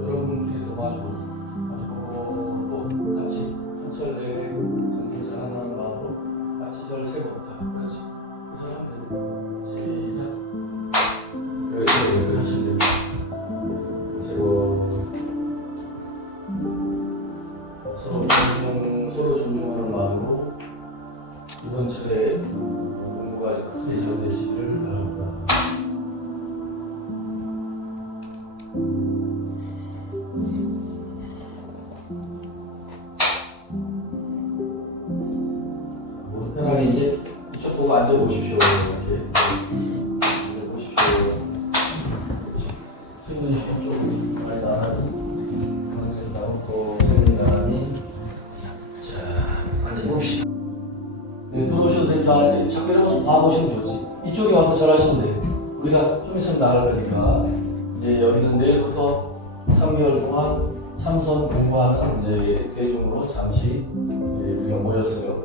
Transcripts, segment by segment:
여러분끼리 또 마주보고 또 같이 한철 내에 정신 잘하는 마음으로 같이 절 세고 자 그렇지 그 사람 됩니다. 시작 여기 하시면 됩니다. 세고 서로 존중하는 마음으로 이번 철에 공부가 크게 잘 되시기를 바랍니다. 편하게 이제 이쪽 보고 앉아보십시오. 이렇게 앉아보십시오. 힘든 쪽 많이 나가고 방송 나오고 생긴 나가니 자 앉아봅시다. 네, 들어오셔도 되니까 자꾸 이러면서 봐보시면 좋지. 이쪽에 와서 잘하시면 돼. 우리가 좀 있으면 나갈 거니까 이제 여기는 내일부터 3개월 동안 참선 공부하는 이제 대중으로 잠시 우리가 모였어요.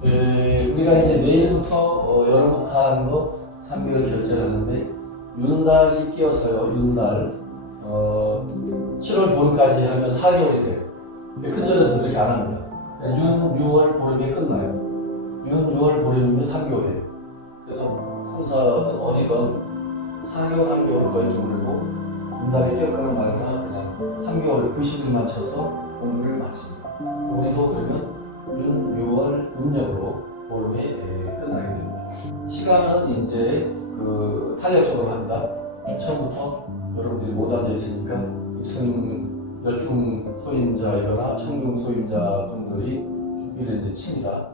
우리가 이제 내일부터 여러분 하는 거 3개월 결제를 하는데 윤달이 끼었어요. 윤달 7월 보름까지 하면 4개월이 돼요. 큰절에서 그렇게 안 합니다. 윤, 6월 보름이 끝나요. 윤, 6월 보름이면 3개월이에요. 그래서 통사든 어디든 4개월, 1개월 거의 드물고 윤달이 끼었거나 말거나 그냥 3개월 90일만 쳐서 공부를 마칩니다. 우리도 그러면 윤, 6월 음력으로 보름이 끝나게 됩니다. 시간은 이제 탄력적으로 합니다. 처음부터 여러분들이 못 앉아 있으니까 입승 열중 소임자이거나 청중 소임자 분들이 준비를 이제 칩니다.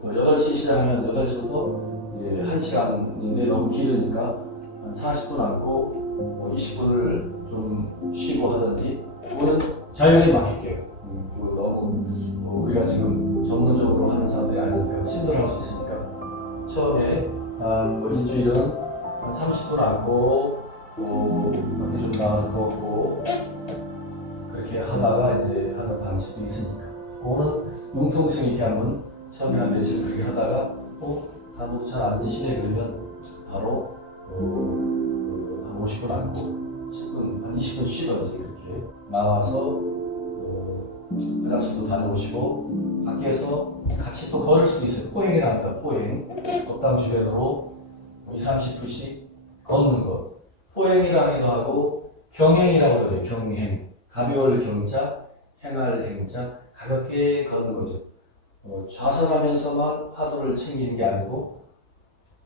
그래서 8시 시작하면 8시부터 이제 1시간인데 너무 길으니까 한 40분 앉고 20분을 좀 쉬고 하든지 그거는 자율에 맡길게요. 너무 우리가 지금 전문적으로 하는 사람들이 아니니까 힘들어할 수 있으니까 처음에 한 일주일은 한 30분 앉고 또 밖에 좀 나가고 그렇게 하다가 이제 하는 방식도 있으니까 그거는 융통성 있게 한번 처음에 한 며칠 그렇게 하다가 다들 잘 앉으시네 그러면 바로 한 50분 앉고 10분, 한 20분 쉬든지 그렇게 나와서 화장실도 다녀오시고 밖에서 같이 또 걸을 수도 있어요. 포행이 나왔다. 포행. 법당 주변으로 20, 30분씩 걷는 것. 포행이라 하기도 하고 경행이라고 해요. 경행. 가벼울 경자, 행할 행자. 가볍게 걷는 거죠. 좌선하면서만 화두를 챙기는 게 아니고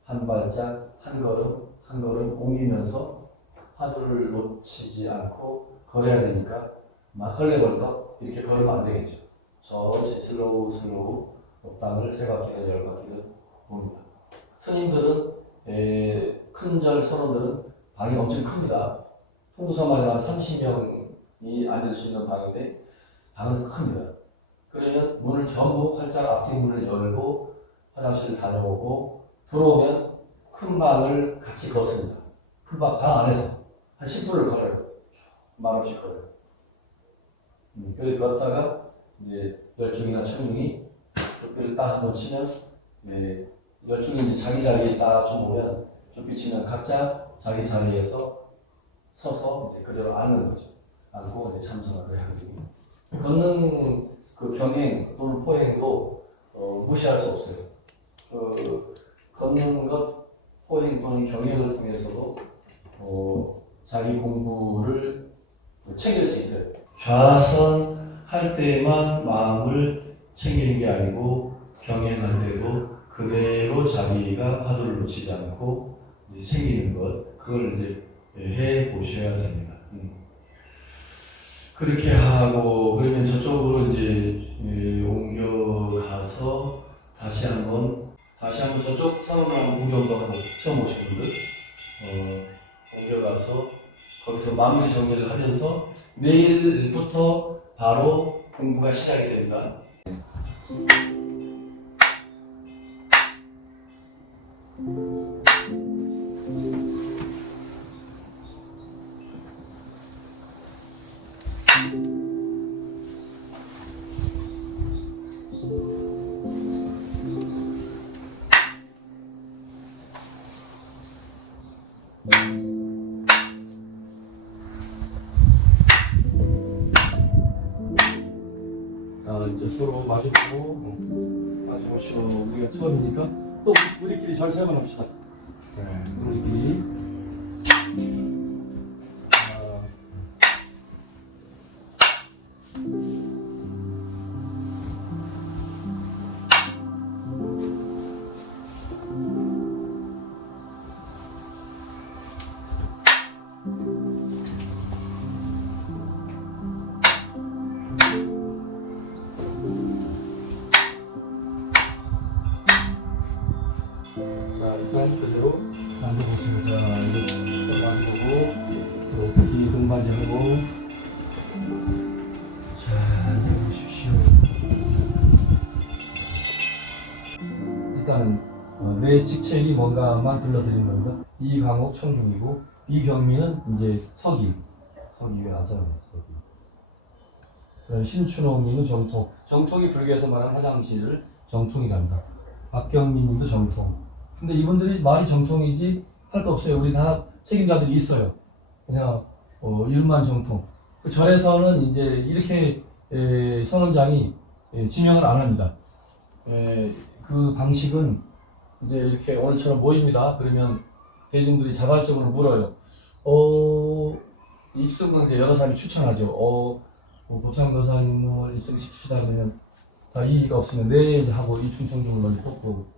한 발짝, 한 걸음, 한 걸음 옮기면서 화두를 놓치지 않고 걸어야 되니까 막 헐레벌떡 이렇게 걸으면 안 되겠죠. 천천히 슬로우 법당을 3바퀴든 10바퀴든 봅니다. 스님들은 큰절 선원들은 방이 엄청 큽니다. 통도사마다 한 30명이 앉을 수 있는 방인데 방은 큽니다. 그러면 문을 전부 활짝 앞뒤 문을 열고 화장실 다녀오고 들어오면 큰 방을 같이 걷습니다. 그 방 안에서 한 10분을 걸어요. 말없이 걸어요. 그렇게 걷다가 이제 열중이나 청중이 쫓기를 딱 한번 치면 열중이 이제 자기 자리에 딱 좀 오면 쫓기 치면 각자 자기 자리에서 서서 이제 그대로 앉는 거죠. 앉고 이제 참선을 하게 됩니다. 걷는 그 경행 또는 포행도 무시할 수 없어요. 걷는 것, 포행 또는 경행을 통해서도 자기 공부를 챙길 수 있어요. 좌선 할 때만 마음을 챙기는 게 아니고 병행할 때도 그대로 자기가 화두를 놓치지 않고 이제 챙기는 것, 그걸 이제 해 보셔야 됩니다. 그렇게 하고 그러면 저쪽으로 이제 옮겨가서 다시 한번 저쪽 산업을 한번 구경도 하고 처음 오신 분들 옮겨가서 거기서 마무리 정리를 하면서 내일부터 바로 공부가 시작이 됩니다. 이제 서로 마주보고 마주보시고 우리가 처음이니까 또 우리끼리 절세만 합시다. 우리끼리 일단 그대로 만져보겠습니다. 이거 만져보고 뒤 등반지하고 자 앉아보십시오. 일단 내 직책이 뭔가만 들려드리는 겁니다. 이강옥 청중이고 이경민은 이제 서기 왜 아잖아요. 서기. 신춘홍님은 정통이 불교에서 말하는 화장실을 정통이랍니다. 박경민님도 정통. 근데 이분들이 말이 정통이지 할 거 없어요. 우리 다 책임자들이 있어요. 그냥 이름만 정통. 그 절에서는 이제 이렇게 선원장이 지명을 안 합니다. 그 방식은 이제 이렇게 오늘처럼 모입니다. 그러면 대중들이 자발적으로 물어요. 입승은 이제 여러 사람이 추천하죠. 법상도사님을 입승시킵시다 그러면 다 이의가 없으면 네 하고 입춘청중을 먼저 뽑고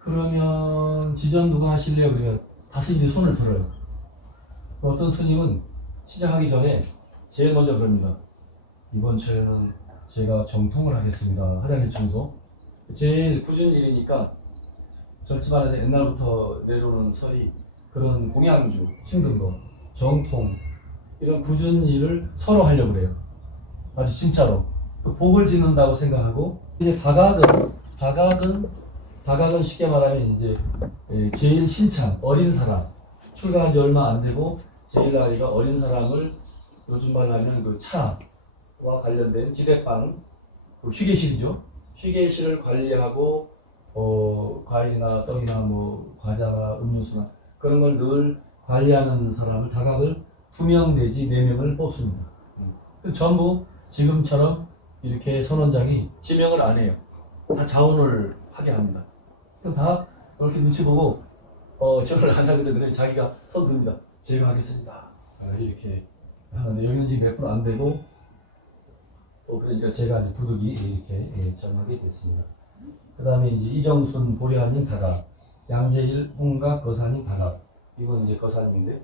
그러면 지전 누가 하실래요? 그러면 다스님이 손을 들어요. 어떤 스님은 시작하기 전에 제일 먼저 그럽니다. 이번 철에는 제가 정통을 하겠습니다. 화장실 청소. 제일 굳은 일이니까 절집안에서 옛날부터 내려오는 설이 그런 공양주, 힘든 거, 정통 이런 굳은 일을 서로 하려고 그래요. 아주 진짜로. 복을 짓는다고 생각하고 이제 다각은 쉽게 말하면 이제 제일 신참, 어린 사람 출가한 지 얼마 안 되고 제일 나이가 어린 사람을 요즘 말하면 그 차와 관련된 지대방 그 휴게실이죠. 휴게실을 관리하고 과일이나 떡이나 뭐 과자나 음료수나 그런 걸 늘 관리하는 사람을 다각을 2명 내지 4명을 뽑습니다. 전부 지금처럼 이렇게 선원장이 지명을 안 해요. 다 자원을 하게 합니다. 그럼 다 이렇게 눈치 보고 저를 안 하거든. 그냥 자기가 손 듭니다. 제가 하겠습니다. 이렇게 하는데 여기는 지금 몇 분 안 되고 그러니까 제가 이제 부득이 이렇게 정하게 됐습니다. 그 다음에 이제 이정순 보리아님 다각, 양재일 홍각 거사님 다각, 이건 이제 거사님인데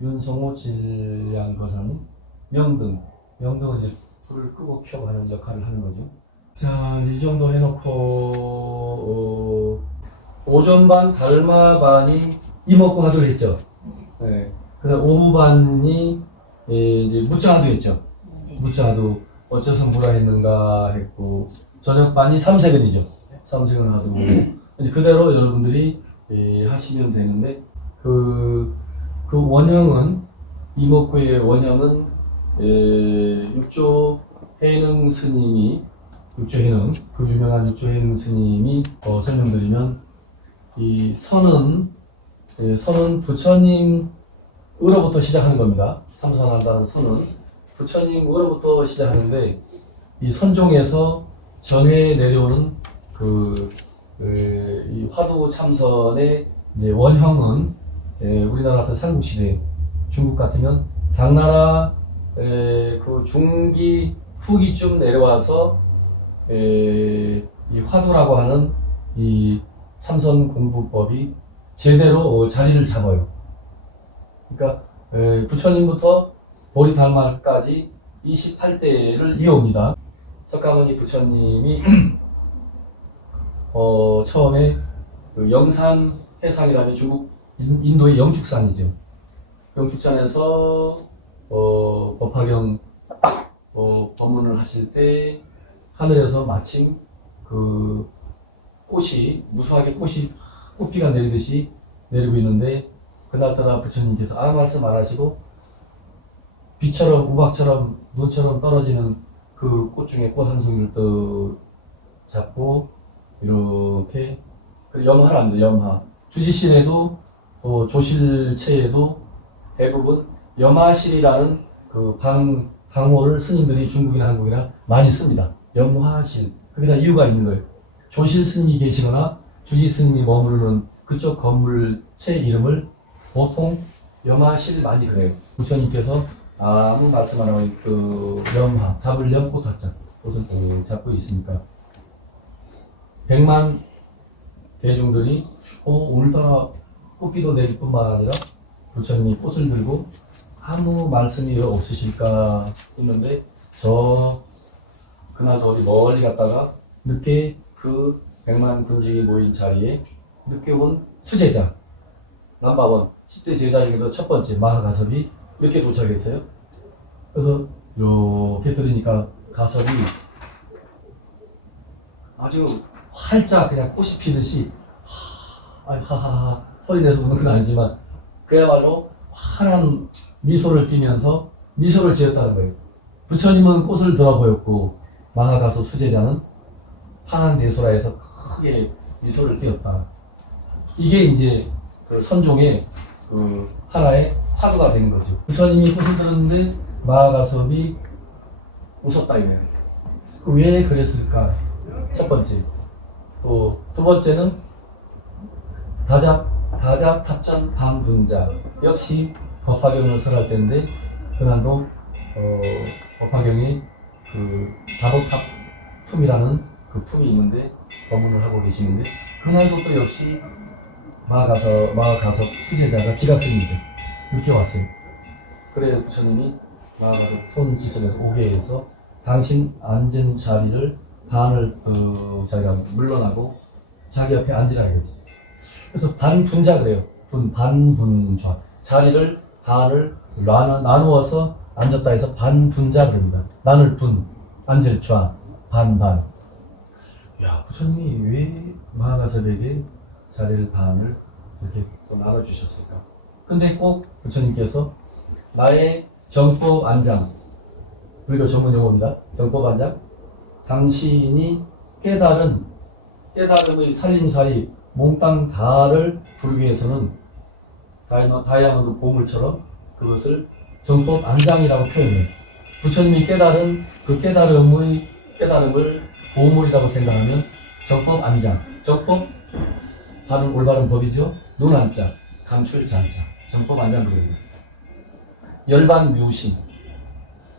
윤성호 질량 거사님 명등은 이제 불을 끄고 켜고 하는 역할을 하는 거죠. 자, 이 정도 해놓고 오전반 달마반이 이먹고 하기로 했죠. 네. 그다음 오후반이 이제 무자하도 했죠. 무자하도 어째서 뭐라 했는가 했고 저녁반이 삼색은이죠. 삼색은 하도 그대로 여러분들이 하시면 되는데 그 원형은 이먹고의 원형은 육조 해능 스님이 육조해능 그 유명한 육조해능 스님이 설명드리면 이 선은 부처님으로부터 시작하는 겁니다. 삼선한다는 선은 부처님으로부터 시작하는데 이 선종에서 전해에 내려오는 이 화두 참선의 이제 원형은 우리나라 같은 삼국시대 중국 같으면 당나라 그 중기 후기쯤 내려와서 이 화두라고 하는 이 참선 공부법이 제대로 자리를 잡아요. 그러니까 부처님부터 보리달마까지 28대를 이어옵니다. 석가모니 부처님이 처음에 그 영산 해상이라면 중국 인도의 영축산이죠. 영축산에서 법화경 법문을 하실 때 하늘에서 마침 그 꽃이 무수하게 꽃비가 내리듯이 내리고 있는데 그날따라 부처님께서 아무 말씀 안 하시고 비처럼 우박처럼 눈처럼 떨어지는 그 꽃 중에 꽃 한 송이를 또 잡고 이렇게 염하랍니다. 염하. 주지실에도 조실체에도 대부분 염하실이라는 그 방호를 스님들이 중국이나 한국이나 많이 씁니다. 염화실. 그게 다 이유가 있는 거예요. 조실 스님이 계시거나 주지 스님이 머무르는 그쪽 건물체 이름을 보통 염화실 많이 그래요. 부처님께서 아무 말씀 안 하고 그 염화, 잡을 염, 꽃 하자. 꽃을 꼭 잡고 있으니까 100만 대중들이 오늘따라 꽃비도 내릴 뿐만 아니라 부처님이 꽃을 들고 아무 말씀이 없으실까 했는데 그날 어디 멀리 갔다가 늦게 그 100만 군중이 모인 자리에 늦게 온 수제자 넘버원 10대 제자 중에도 첫 번째 마하가섭이 늦게 도착했어요. 그래서 이렇게 들으니까 가섭이 아주 활짝 그냥 꽃이 피듯이 하하하 소리 내서 우는 건 아니지만 그야말로 환한 미소를 띠면서 미소를 지었다는 거예요. 부처님은 꽃을 들어 보였고 마하가섭 수제자는 파란 대소라에서 크게 미소를 띄었다. 이게 이제 그 선종의 그 하나의 화두가 된 거죠. 부처님이 꽃을 들었는데 마하가섭이 웃었다 이거예요. 왜 그랬을까? 첫 번째. 또 두 번째는 다작 탑전 반분자. 역시 법화경을 설할 때인데 그날도 법화경이 그 다보탑 품이라는 그 품이 있는데 법문을 하고 계시는데 그날도 또 역시 마하가섭 수제자가 지각스님이죠. 이렇게 왔어요. 그래 부처님이 마하가섭 손짓을 해서 오게 해서 당신 앉은 자리를 반을 자기가 물러나고 자기 옆에 앉으라 이거지. 그래서 반분자 그래요. 반분좌. 자리를 반을 나누어서 앉았다 해서 반분자 그럽니다. 나눌 분, 앉을 좌, 반반. 야, 부처님이 왜 마하가섭에게 자리를 반을 이렇게 또 나눠주셨을까? 근데 꼭 부처님께서 나의 정법 안장, 불교 전문 용어입니다. 정법 안장. 당신이 깨달음의 살림살이 몽땅 다를 불교에서는 다이아몬드 보물처럼 그것을 정법 안장이라고 표현해요. 부처님이 깨달은 그 깨달음을 보물이라고 생각하면 정법 안장. 정법 올바른 법이죠. 눈 안자, 감출 잔자. 정법 안장 그룹니다. 열반 묘심.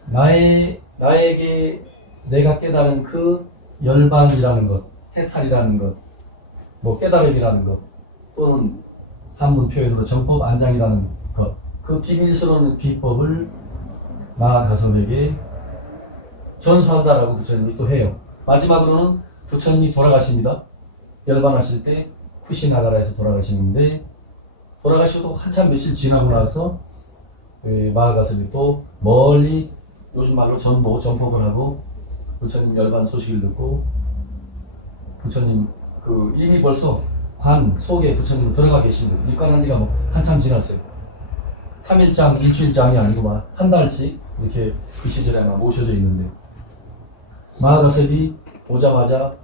나에게 내가 깨달은 그 열반이라는 것, 해탈이라는 것, 뭐 깨달음이라는 것, 또는 한문 표현으로 정법 안장이라는 것, 그 비밀스러운 비법을 마하가섭에게 전수한다라고 부처님이 또 해요. 마지막으로는 부처님이 돌아가십니다. 열반하실 때 쿠시나가라에서 돌아가시는데 돌아가시고도 한참 며칠 지나고 나서 마하가섭이 또 멀리 요즘 말로 전법을 하고 부처님 열반 소식을 듣고 부처님 이미 벌써 관 속에 부처님이 들어가 계신 거예요. 입관한 지가 뭐 한참 지났어요. 3일장, 일주일장이 아니고 막 한 달씩 이렇게 그 시절에 막 모셔져 있는데 마하가섭이 오자마자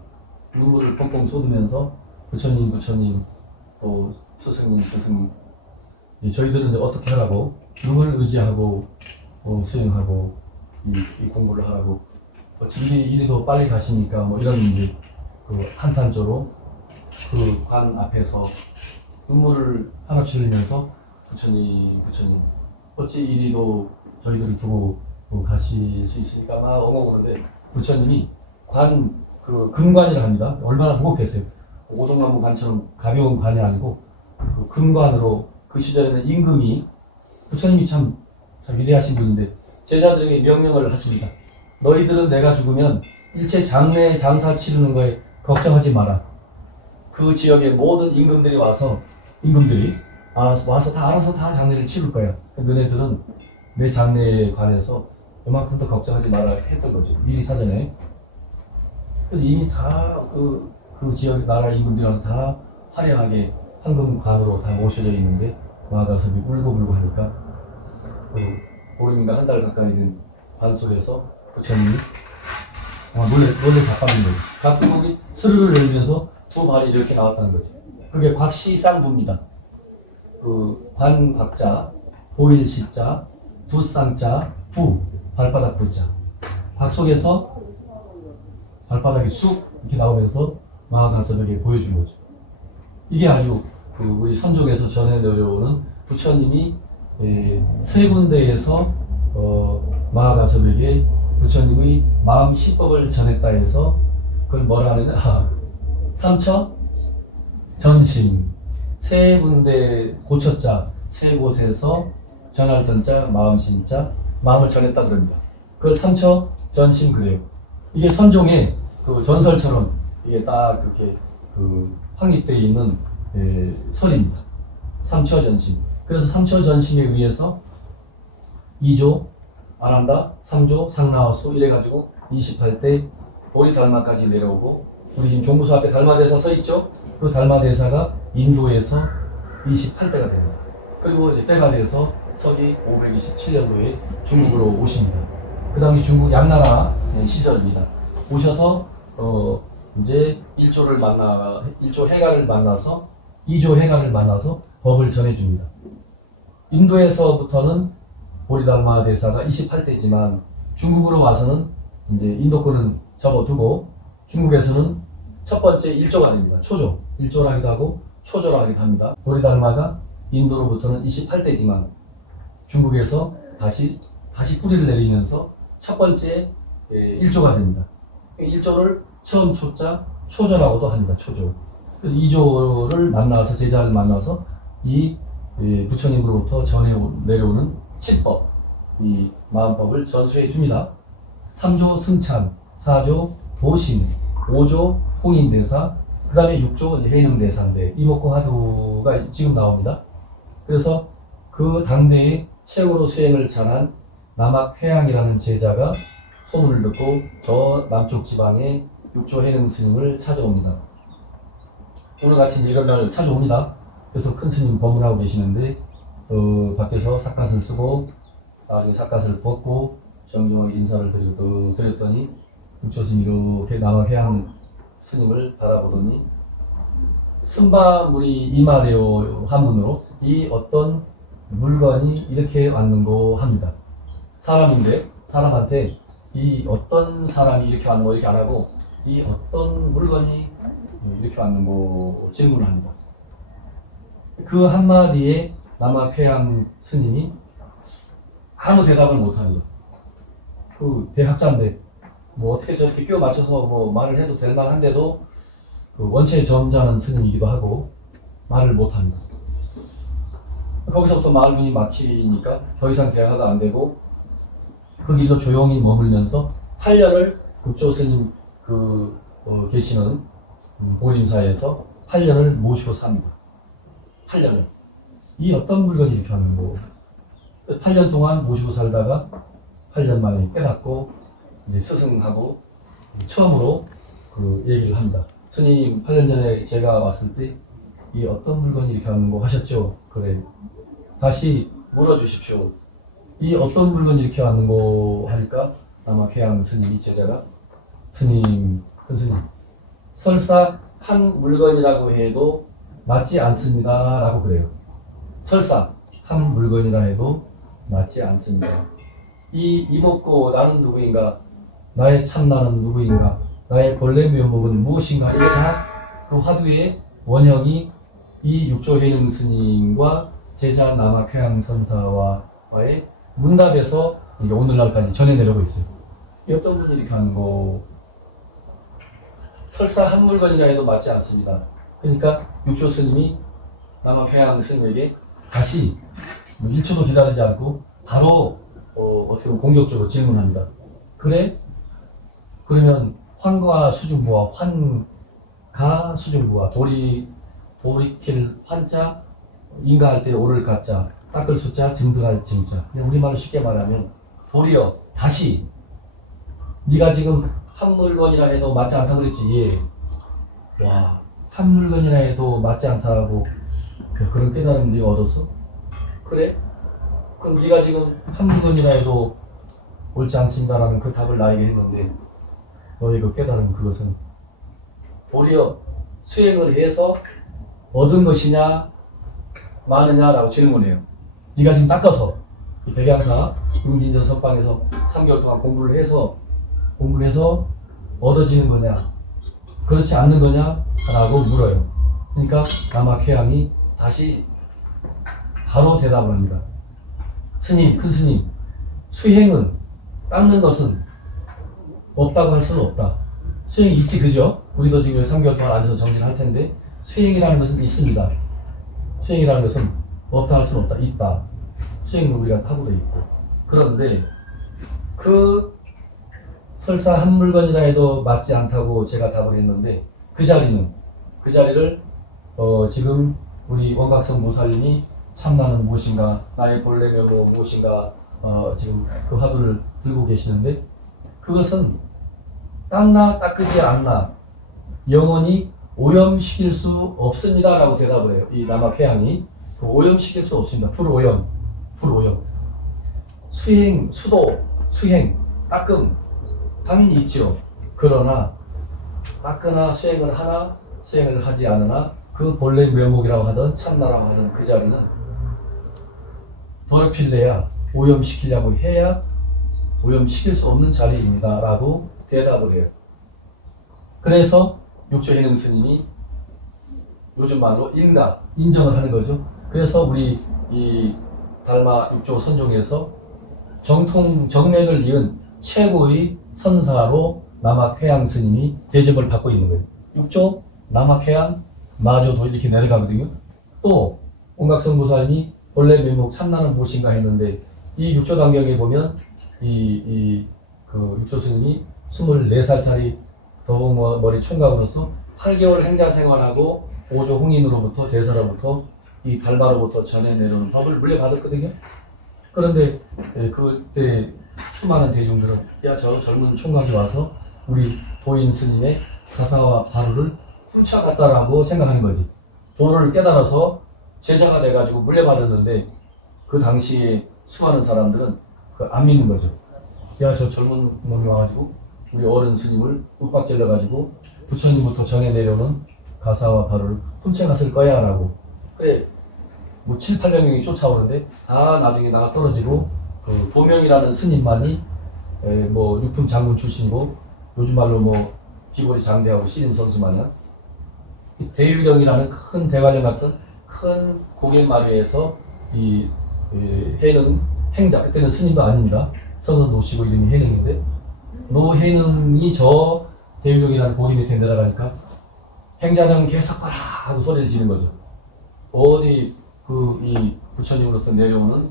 눈물을 펑펑 쏟으면서 부처님 또 스승님 저희들은 이제 어떻게 하라고 누굴 의지하고 수행하고 이 공부를 하라고 이리 더 빨리 가시니까 뭐 이런 이제 그 한탄조로 그 관 앞에서 눈물을 하나씩 흘리면서 부처님 어찌 이리도 저희들을 두고 가실 수 있으니까 막 엉엉 우는데 부처님이 관 그 금관이라 합니다. 얼마나 무겁겠어요. 오동나무 관처럼 가벼운 관이 아니고 그 금관으로 그 시절에는 임금이 부처님이 참 위대하신 분인데 제자들에게 명령을 하십니다. 너희들은 내가 죽으면 일체 장례 장사 치르는 거에 걱정하지 마라. 그 지역의 모든 임금들이 와서 다 알아서 다 장례를 치를 거야. 너네들은 내 장례에 관해서 이만큼 더 걱정하지 마라 했던 거죠. 미리 사전에. 그래서 이미 다 그 지역 나라 임금들이 와서 다 화려하게 황금관으로 다 모셔져 있는데 마가섭이 울고불고 하니까 그 보름인가 한 달 가까이 된 관 속에서 부처님이 놀래 자빠진 거죠. 가풍목이 스르르 열면서 두 발이 이렇게 나왔다는 거죠. 그게 곽시쌍부입니다. 그 관곽자, 보일 시자, 두쌍자, 부, 발바닥 부자. 곽 속에서 발바닥이 쑥 이렇게 나오면서 마하가섭에게 보여준 거죠. 이게 아주 우리 선족에서 전해 내려오는 부처님이 세 군데에서 마하가섭에게 부처님의 마음 시법을 전했다 해서 그걸 뭐라 하느냐? 삼처 전심. 세 군데 고처자, 세 곳에서 전할 전자, 마음 심자, 마음을 전했다 그럽니다. 그걸 삼처 전심 그래요. 이게 선종의 그 전설처럼 이게 딱 그렇게 확립되어 있는 설입니다. 삼처 전심. 그래서 삼처 전심에 의해서 2조 아난다, 3조 상라하수 이래가지고 28대 보리달마까지 내려오고 우리 지금 종부소 앞에 달마대사 서 있죠? 그 달마대사가 인도에서 28대가 됩니다. 그리고 이제 때가 돼서 서기 527년도에 중국으로 오십니다. 그 당시 중국 양나라 시절입니다. 오셔서 이제 1조 해가를 만나서 2조 해가를 만나서 법을 전해줍니다. 인도에서부터는 보리달마 대사가 28대지만 중국으로 와서는 이제 인도권은 접어두고 중국에서는 첫 번째 1조가 됩니다. 초조. 1조라 하기도 하고 초조라 하기도 합니다. 보리달마가 인도로부터는 28대지만 중국에서 다시 뿌리를 내리면서 첫 번째 1조가 됩니다. 1조를 처음 초자 초조라고도 합니다. 초조. 그래서 2조를 만나서 제자를 만나서 이 부처님으로부터 전해 내려오는 7법, 이 마음법을 전수해 줍니다. 3조 승찬, 4조 도심, 5조 홍인대사, 그 다음에 6조 해능대사인데 이목고 화두가 지금 나옵니다. 그래서 그 당대에 최고로 수행을 잘한 남학회양이라는 제자가 소문을 듣고 저 남쪽 지방에 6조 해능 스님을 찾아옵니다. 오늘같이 이런 날을 찾아옵니다. 그래서 큰 스님 법문하고 계시는데 밖에서 삿갓을 쓰고 나중에 삿갓을 벗고 정중하게 인사를 드렸더니 6조 스님 이렇게 남학회양 스님을 바라보더니 승바물이 이마레오 한문으로 이 어떤 물건이 이렇게 왔는고 합니다. 사람인데 사람한테 이 어떤 사람이 이렇게 왔는고 이렇게 안 하고 이 어떤 물건이 이렇게 왔는고 질문을 합니다. 그 한마디에 남학회양 스님이 아무 대답을 못합니다. 그 대학자인데 뭐 어떻게 저렇게 끼워 맞춰서 뭐 말을 해도 될 만한데도 그 원체 점잖은 스님이기도 하고 말을 못합니다. 거기서부터 말문이 막히니까 더 이상 대화가 안 되고 그 길로 조용히 머물면서 8년을 국조 스님 계시는 보림사에서 8년을 모시고 삽니다. 8년을. 이 어떤 물건이 이렇게 하는 거. 8년 동안 모시고 살다가 8년 만에 깨닫고 이제 스승하고 처음으로 그 얘기를 합니다. 스님 8년 전에 제가 왔을 때 이 어떤 물건이 이렇게 하는 거 하셨죠? 그래. 다시 물어주십시오. 이 어떤 물건이 이렇게 왔는 거 하니까 아마 회양 스님이 제자가 스님, 큰 스님 설사 한 물건이라고 해도 맞지 않습니다 라고 그래요. 설사 한 물건이라 해도 맞지 않습니다. 이 이목고 나는 누구인가? 나의 참나는 누구인가? 나의 본래 면목은 무엇인가? 이게 다 그 화두의 원형이 이 육조해능 스님과 제자 남학회양 선사와의 문답에서 이게 오늘날까지 전해 내려오고 있어요. 어떤 분이 이렇게 하는 거 설사 한 물건이라 해도 맞지 않습니다. 그러니까 육조 스님이 남학회양 스님에게 다시 1초도 기다리지 않고 바로 어떻게 보면 공격적으로 질문합니다. 그래? 그러면 환과 수중부와 환가 수중부와 돌이킬 환자, 인가할 때 오를 가자, 닦을 숫자, 증등할 증자. 우리말로 쉽게 말하면 도리어 다시 네가 지금 한 물건이라 해도 맞지 않다고 그랬지. 예. 와, 한 물건이라 해도 맞지 않다고 그런 깨달음을 네가 얻었어? 그래? 그럼 네가 지금 한 물건이라 해도 옳지 않습니다라는 그 답을 나에게 했는데 너의 그 깨달음 그것은 도리어 수행을 해서 얻은 것이냐 많으냐라고 질문해요. 네가 지금 닦아서 이 백양사 응진전 석방에서 3개월 동안 공부를 해서 얻어지는 거냐 그렇지 않는 거냐 라고 물어요. 그러니까 남학회양이 다시 바로 대답을 합니다. 스님, 큰 스님, 수행은 닦는 것은 없다고 할 수는 없다. 수행이 있지, 그죠? 우리도 지금 3개월 동안 앉아서 정진을 할 텐데 수행이라는 것은 있습니다. 수행이라는 것은 없다 할 수는 없다. 있다. 수행을 우리가 하고 돼 있고. 그런데 그 설사 한 물건이라 해도 맞지 않다고 제가 답을 했는데 그 자리를 지금 우리 원각성 무살님이 참나는 무엇인가, 나의 본래 면모 무엇인가 지금 그 화두를 들고 계시는데 그것은 닦나 닦지 않나 영원히 오염시킬 수 없습니다 라고 대답을 해요. 이 남학회양이 오염시킬 수 없습니다. 풀오염 수행, 수도, 수행, 닦음 당연히 있죠. 그러나 닦으나 수행을 하나 수행을 하지 않으나 그 본래 면목이라고 하던 참나라고 하던 그 자리는 더럽힐래야 오염시키려고 해야 오염시킬 수 없는 자리입니다 라고 대답을 해요. 그래서 육조해능 스님이 요즘 말로 인정을 하는 거죠. 그래서 우리 이 달마 육조 선종에서 정맥을 이은 최고의 선사로 남학회양 스님이 대접을 받고 있는 거예요. 육조, 남학회양, 마조도 이렇게 내려가거든요. 또 온각성 보살이 본래 면목 참나는 무엇인가 했는데 이 육조 단경에 보면 그 육조 스님이 24살짜리 더벅머리 총각으로서 8개월 행자 생활하고 오조 홍인으로부터 대사로부터 이 달마로부터 전해 내려오는 법을 물려받았거든요. 그런데 그때 수많은 대중들은 야 저 젊은 총각이 와서 우리 도인 스님의 가사와 바루를 훔쳐갔다라고 생각하는 거지. 도를 깨달아서 제자가 돼가지고 물려받았는데 그 당시에 수많은 사람들은 안 믿는 거죠. 야 저 젊은 놈이 와가지고 우리 어른 스님을 윽박질러가지고 부처님부터 전해 내려오는 가사와 바루를 훔쳐갔을 거야 라고. 그래 뭐 7, 800명이 쫓아오는데 다 나중에 나가 떨어지고 그 도명이라는 스님만이 뭐 육품 장군 출신이고 요즘 말로 뭐 귀걸이 장대하고 씨름 선수 마냥 대유령이라는 큰 대관령 같은 큰 고갯마루에서 이 해능 행자 그때는 스님도 아닙니다. 성은 노시고 이름이 해능인데 노해능이 저 대유령이라는 고기 밑에 내려가니까 행자는 개석거라 하고 소리를 지는 거죠. 어디 이 부처님으로부터 내려오는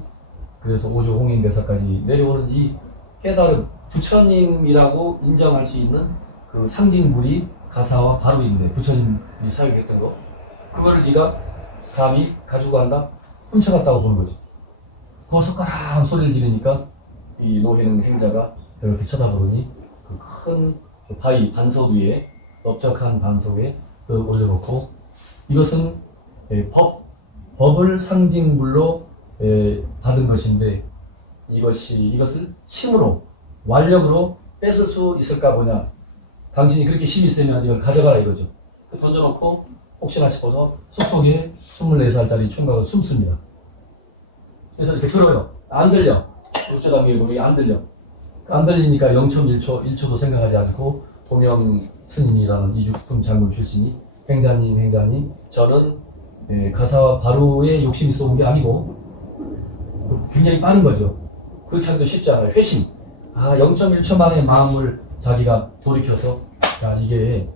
그래서 오조 홍인 대사까지 내려오는 이 깨달음 부처님이라고 인정할 수 있는 그 상징물이 가사와 바루인데 부처님이 사용했던 거 그거를 네가 감히 가지고 간다? 훔쳐갔다고 보는 거지. 거석가라 소리를 지르니까 이 노해능 행자가 이렇게 쳐다보더니 그 큰 바위 반석 위에 넓적한 반석 위에 올려놓고 이것은 법을 상징물로 받은 것인데 이것을 힘으로 완력으로 뺏을 수 있을까 보냐. 당신이 그렇게 힘이 있으면 이걸 가져가라 이거죠. 던져놓고 혹시나 싶어서 숲속에 24살짜리 총각을 숨습니다. 그래서 이렇게 들어요. 안 들려. 육조단계에 보면 안 들려. 안 들리니까 0.1초도 생각하지 않고 도명 스님이라는 이 육품 장군 출신이 행자님 저는 가사와 바루에 욕심이 있어 온 게 아니고 굉장히 빠른 거죠. 그렇게 하기도 쉽지 않아요. 회심. 0.1초 만에 마음을 자기가 돌이켜서 야 이게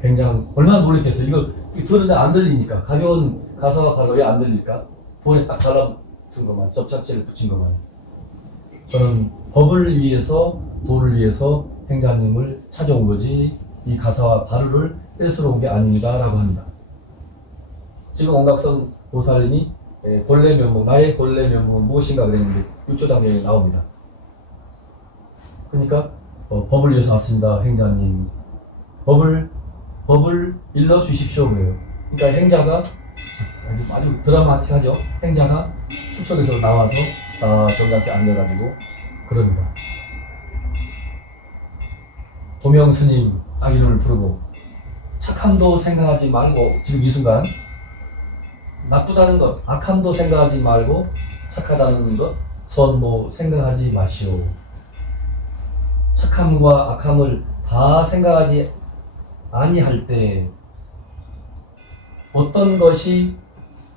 굉장히 얼마나 놀랬겠어요. 이거 들으면 안 들리니까. 가벼운 가사가 바로 왜 안 들릴까? 본에 딱 달라붙은 것만, 접착제를 붙인 것만. 저는 법을 위해서, 도를 위해서 행자님을 찾아온 거지 이 가사와 바르를 뺏으러 온 게 아닙니다 라고 합니다. 지금 원각성 보살님이 본래 면목, 나의 본래 면목은 무엇인가 그랬는데 6조 단계에 나옵니다. 그러니까 법을 위해서 왔습니다 행자님. 법을 일러 주십시오 그래요. 그러니까 행자가 아주 드라마틱하죠. 행자가 숲속에서 나와서 정답게 앉아가지고 그럽니다. 도명 스님 딱 이름을 부르고 착함도 생각하지 말고 지금 이 순간 나쁘다는 것, 악함도 생각하지 말고 착하다는 것, 선모 생각하지 마시오. 착함과 악함을 다 생각하지 아니할 때 어떤 것이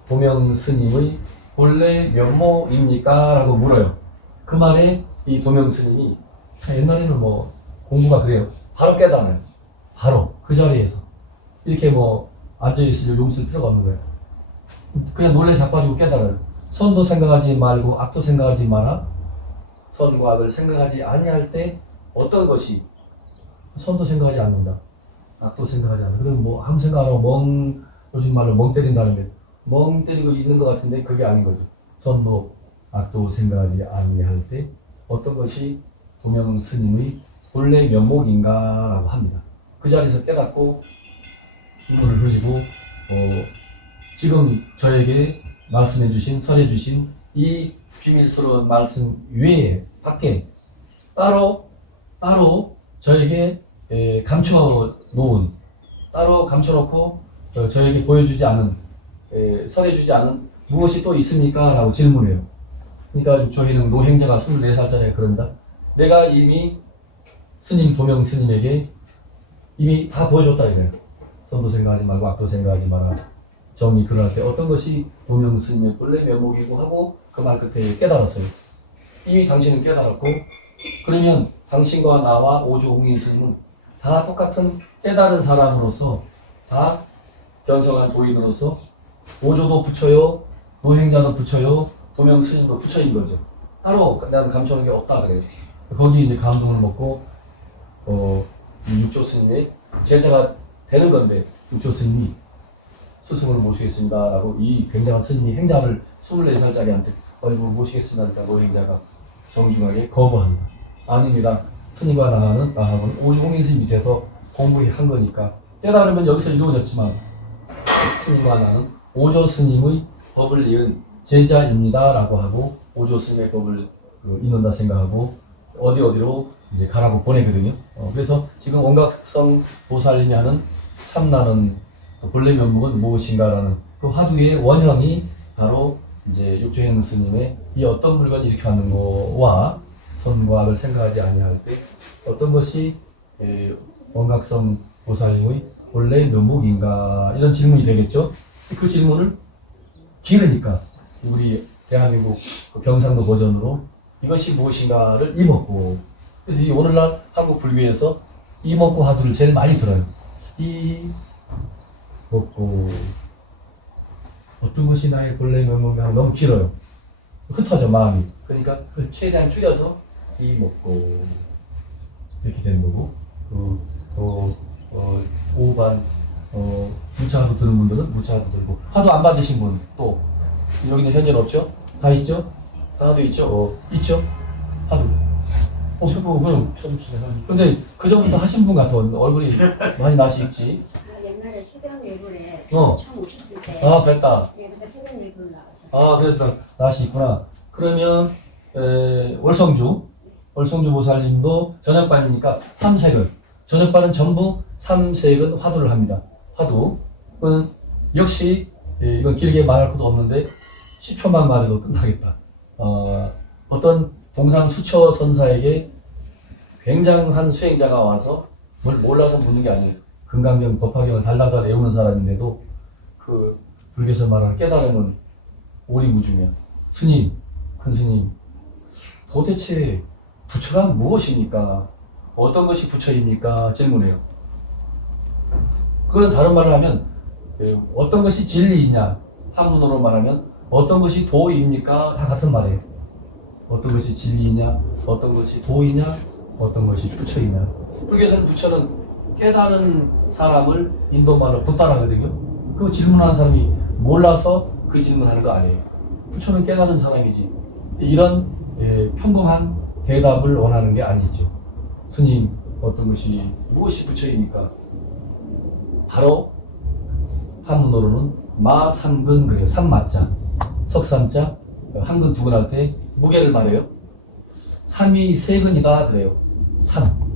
도명 스님의 본래 면모입니까? 라고 물어요. 그 말에 이 도명 스님이 옛날에는 뭐 공부가 그래요. 바로 깨달아요. 바로 그 자리에서 이렇게 뭐 앉아있을 용쓸 필요가 없는 거예요. 그냥 놀래 자빠지고 깨달아요. 선도 생각하지 말고 악도 생각하지 마라. 선과 악을 생각하지 아니할 때 어떤 것이 선도 생각하지 않는다. 악도 생각하지 않는다. 그럼 뭐 아무 생각 안 하고 요즘 말로 멍 때린다는데 멍 때리고 있는 것 같은데 그게 아닌 거죠. 선도 악도 생각하지 아니할 때 어떤 것이 도명 스님의 본래 면목인가라고 합니다. 그 자리에서 깨닫고 눈물을 흘리고 지금 저에게 말씀해 주신, 설해 주신 이 비밀스러운 말씀 외에 밖에 따로 저에게 감추어 놓은, 따로 감춰놓고 저에게 보여주지 않은, 설해 주지 않은 무엇이 또 있습니까? 라고 질문해요. 그러니까 저희는 노행자가 24살짜리가 그런다. 내가 이미 스님, 도명 스님에게 이미 다 보여줬다 이거예요. 선도 생각하지 말고 악도 생각하지 마라. 정이 그럴 때 어떤 것이 도명 스님의 본래 면목이고 하고 그 말 끝에 깨달았어요. 이미 당신은 깨달았고 그러면 당신과 나와 오조홍인 스님은 다 똑같은 깨달은 사람으로서 다 견성한 도인으로서 오조도 붙여요, 노행자도 붙여요, 도명 스님도 붙여인 거죠. 따로 나는 감춰놓은 게 없다 그래요. 거기 이제 감동을 먹고 이 육조 스님의 제자가 되는 건데 육조 스님이 스승을 모시겠습니다 라고 이 굉장한 스님이 행자를 24살짜리한테 모시겠습니다 그러니까 노행자가 정중하게 거부합니다. 아닙니다. 스님과 나하고는 오종인 스님이 돼서 공부한 거니까 깨달으면 여기서 이루어졌지만 스님과 나는 오조 스님의 법을 이은 제자입니다 라고 하고 오조 스님의 법을 이는다 생각하고 어디로 이제 가라고 보내거든요. 그래서 지금 원각성 보살님이 하는 참나는 본래 면목은 무엇인가라는 그 화두의 원형이 바로 이제 육조행 스님의 이 어떤 물건이 이렇게 하는 거와 선과 악을 생각하지 아니할 때 어떤 것이 원각성 보살님의 본래 면목인가 이런 질문이 되겠죠. 그 질문을 기르니까 우리 대한민국 경상도 버전으로 이것이 무엇인가를 이먹고 그래서 이 오늘날 한국 불교에서 이먹고 화두를 제일 많이 들어요. 이먹고 어떤 것이 나의 본래 면목인가 너무 길어요. 흩어져 마음이. 그러니까 최대한 줄여서 이먹고 이렇게 되는 거고 오반 무차하도 들은 분들은 무차하도 들고 하도 안 받으신 분 또 여기는 현재는 없죠? 다 있죠? 하도 있죠? 있죠? 하도 근데 그 전부터 하신 분 같아. 얼굴이 많이 낯이 익지. 옛날에 새벽 예불에 처음 오셨을 때 뵀다. 예, 그때 새벽 예불 나왔었어요. 그래서 낯이 있구나. 그러면 월성주 보살님도 저녁반이니까 삼색을 저녁반은 전부 삼색은 화두를 합니다. 화두는 역시 이건 길게 말할 것도 없는데 10초만 말해도 끝나겠다. 어떤 동상수처 선사에게 굉장한 수행자가 와서 뭘 몰라서 묻는 게 아니에요. 금강경 법화경을 달달달 외우는 사람인데도 그 불교에서 말하는 깨달음은 오리무중이야. 스님, 큰 스님, 도대체 부처가 무엇입니까? 어떤 것이 부처입니까? 질문해요. 그건 다른 말로 하면 어떤 것이 진리이냐, 한문으로 말하면 어떤 것이 도입니까? 다 같은 말이에요. 어떤 것이 진리이냐, 어떤 것이 도이냐, 어떤 것이 부처이냐. 불교에서는 부처는 깨달은 사람을 인도말로 부따라거든요. 그 질문하는 사람이 몰라서 그 질문하는 거 아니에요. 부처는 깨달은 사람이지. 이런 평범한 대답을 원하는 게 아니죠. 스님, 어떤 것이 무엇이 부처입니까? 바로 한문어로는 마삼근 그래요. 삼마자, 석삼자, 한근 두근 할 때 무게를 말해요. 삼이 세근이다 그래요. 삼.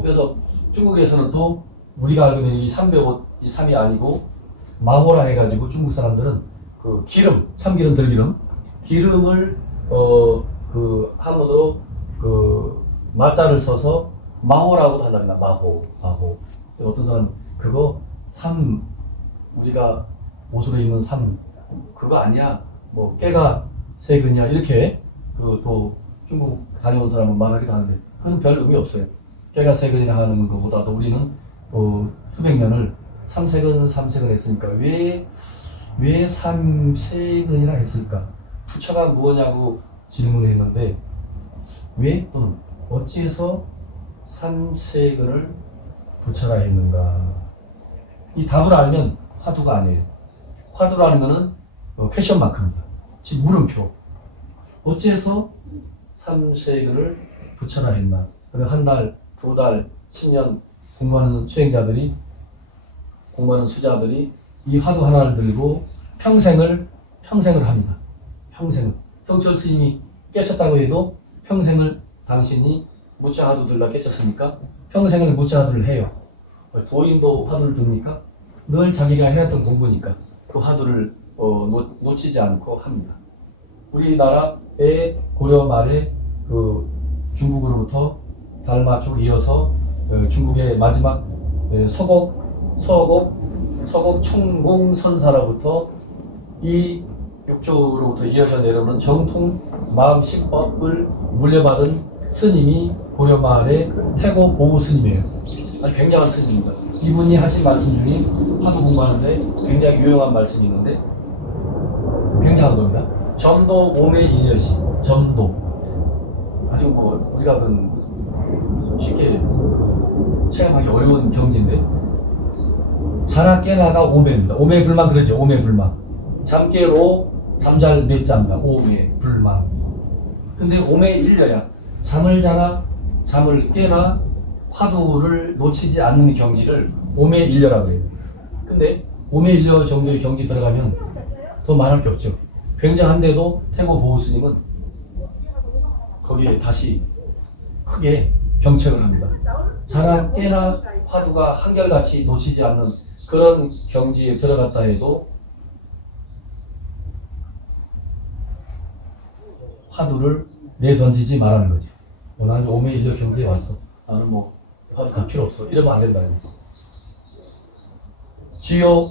그래서 중국에서는 또 우리가 알고 있는 이 305, 이 삼이 아니고 마호라 해가지고 중국 사람들은 그 기름, 참기름, 들기름, 기름을 그 한문으로 그 마자를 써서 마호라고도 한답니다. 마호. 어떤 사람 그거 삼 우리가 옷으로 입는 삼 그거 아니야. 뭐 깨가 세근이야 이렇게 그 또 중국 다녀온 사람은 말하기도 하는데 그건 별 의미 없어요. 깨가 세근이라 하는 것보다도 우리는 수백 년을 삼세근 했으니까 왜 삼세근이라 했을까? 부처가 무엇냐고 질문을 했는데 왜 또는 어찌해서 삼세근을 부처라 했는가? 이 답을 알면 화두가 아니에요. 화두라는 거는 퀘션 마크입니다. 즉 물음표. 어찌해서 삼세근을 부처라 했나? 그럼 한 달, 두 달, 10년 공부하는 수행자들이 공부하는 수자들이 이 화두 하나를 들고 평생을 합니다. 평생을. 성철 스님이 깨쳤다고 해도 평생을 당신이 무자화두 들다 깨쳤으니까 평생을 무자화두를 해요. 도인도 화두를 듭니까? 늘 자기가 해왔던 공부니까 그 화두를 놓치지 않고 합니다. 우리나라의 고려 말에 그 중국으로부터 달마 쪽 이어서 중국의 마지막 서곡 총공선사로부터 이 육조로부터 이어져 내려오는 정통 마음식법을 물려받은 스님이 고려 말의 태고 보우 스님이에요. 아주 굉장한 스님입니다. 이분이 하신 말씀 중에 화두 공부하는데 굉장히 유용한 말씀이 있는데 굉장한 겁니다. 점도 몸의 일여시. 점도. 아주 우리가 쉽게 체험하기 어려운 경지인데 자나 깨나가 오매입니다. 오매불망 그러죠. 오매불망. 잠깨로 잠잘 맺자입니다. 오매불망. 근데 오매일려야 잠을 자나 잠을 깨나 화두를 놓치지 않는 경지를 오매일려라고 해요. 근데 오매일려 정도의 경지 들어가면 더 말할 게 없죠. 굉장한데도 태고 보호 스님은 거기에 다시 크게 병책을 합니다. 자나 깨나 화두가 한결같이 놓치지 않는 그런 경지에 들어갔다 해도 화두를 내던지지 말라는 거죠. 나는 오매일려 경지에 왔어. 나는 화두 다 필요 없어. 이러면 안 된다는 거죠.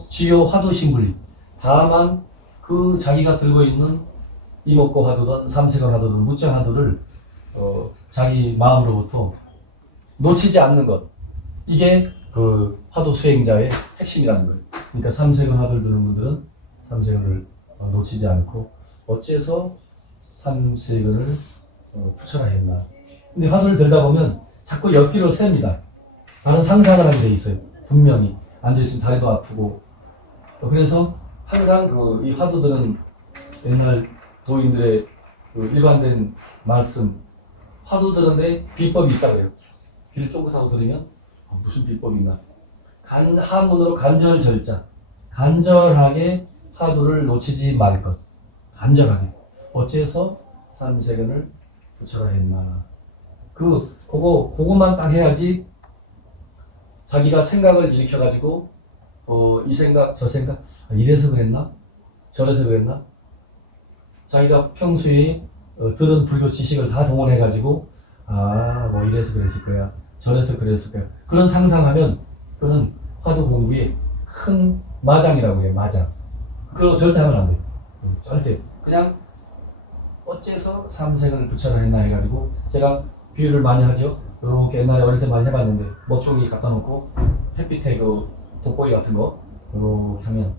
지요 화두 신불리. 다만 그 자기가 들고 있는 이목고 화두든 삼세간 화두든 무장 화두를 자기 마음으로부터 놓치지 않는 것. 이게 그 화두 수행자의 핵심이라는 거예요. 그러니까 삼세간 화두를 드는 분들은 삼세간을 놓치지 않고 어째서 삼세간을 부처라 했나. 근데 화두를 들다 보면 자꾸 옆길로 셉니다. 다른 상상을 하게 돼 있어요. 분명히 앉아있으면 다리도 아프고. 그래서 항상 이 화두들은 옛날 도인들의 일관된 말씀, 화두 들은데 비법이 있다고 해요. 귀를 쫑긋하고 들으면 무슨 비법이 있나. 한문으로 간절절자. 간절하게 화두를 놓치지 말 것. 간절하게. 어째서 삼세간을 부처라 했나. 그거만 딱 해야지 자기가 생각을 일으켜가지고 이 생각, 저 생각, 이래서 그랬나? 저래서 그랬나? 자기가 평소에 들은 불교 지식을 다 동원해가지고 이래서 그랬을 거야. 저래서 그랬을 거야. 그런 상상하면 그는 화두 공부에 큰 마장이라고 해요. 마장. 그거 절대 하면 안 돼요. 절대. 그냥 어째서 삼세간을 부처라 했나 해가지고 제가 비유를 많이 하죠. 이렇게 옛날에 어릴 때 많이 해봤는데 먹종이 갖다 놓고 햇빛에 그 돋보기 같은 거 이렇게 하면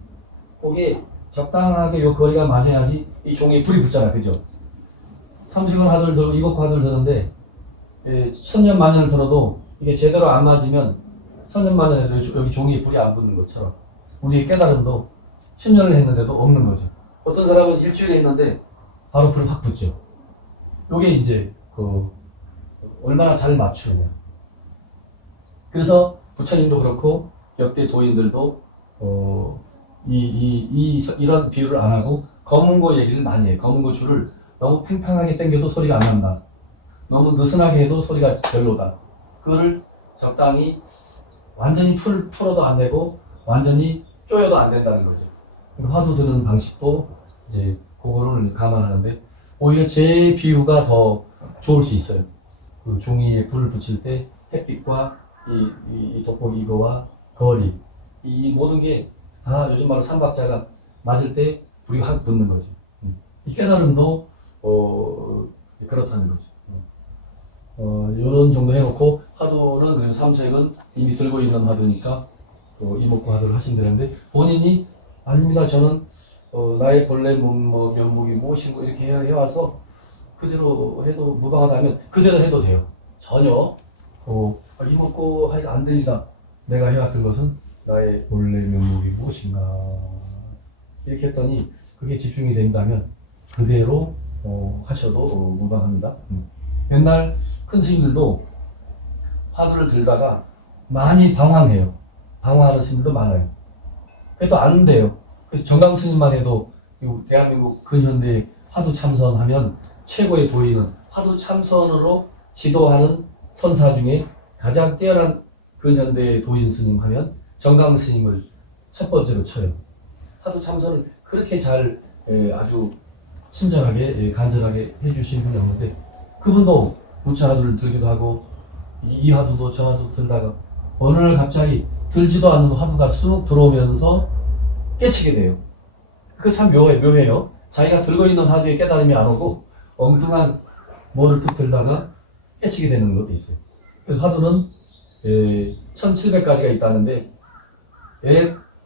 거기에 적당하게 요 거리가 맞아야지 이 종이에 불이 붙잖아, 그죠? 삼색은 화두를 들고 이목구 화두를 드는데 천년 만년을 들어도 이게 제대로 안 맞으면 천년 만년에도 여기 종이에 불이 안 붙는 것처럼 우리의 깨달음도 10년을 했는데도 없는 거죠. 어떤 사람은 일주일에 했는데 바로 불이 확 붙죠. 요게 이제 그 얼마나 잘 맞추느냐. 그래서 부처님도 그렇고 역대 도인들도 이런 비유를 안 하고 검은 거 얘기를 많이 해요. 검은 거 줄을 너무 팽팽하게 당겨도 소리가 안 난다. 너무 느슨하게 해도 소리가 별로다. 그거를 적당히 완전히 풀어도 안 되고 완전히 쪼여도 안 된다는 거죠. 화두 드는 방식도 이제 그거를 감안하는데 오히려 제 비유가 더 좋을 수 있어요. 그 종이에 불을 붙일 때 햇빛과 이 돋보기 이거와 거리 이 모든 게 다 요즘 말로 삼박자가 맞을 때 불이 확 붙는 거죠. 이 깨달음도 그렇다는 거죠. 이런 정도 해놓고 화두는 그리고 삼색은 이미 들고 있는 화두니까 이목구 화두를 하시면 되는데 본인이 아닙니다. 저는 나의 본래 면목이 무엇인고 이렇게 해와서 그대로 해도 무방하다면 그대로 해도 돼요. 전혀 이목구 안 됩니다. 내가 해왔던 것은 나의 본래 면목이 무엇인가 이렇게 했더니 그게 집중이 된다면 그대로 하셔도 무방합니다. 옛날 큰 스님들도 화두를 들다가 많이 방황해요. 방황하는 스님도 많아요. 그래도 안 돼요. 정강 스님만 해도 대한민국 근현대 화두 참선하면 최고의 도인은 화두 참선으로 지도하는 선사 중에 가장 뛰어난 근현대 도인 스님 하면 정강 스님을 첫 번째로 쳐요. 화두 참선을 그렇게 잘 아주 친절하게 간절하게 해주신 분이 없는데 그분도 무차 화두를 들기도 하고 이 화두도 저 화두 들다가 어느 날 갑자기 들지도 않는 화두가 쑥 들어오면서 깨치게 돼요. 그거 참 묘해요. 자기가 들고 있는 화두에 깨달음이 안 오고 엉뚱한 뭐를 뚝 들다가 깨치게 되는 것도 있어요. 그래서 화두는 1700가지가 있다는데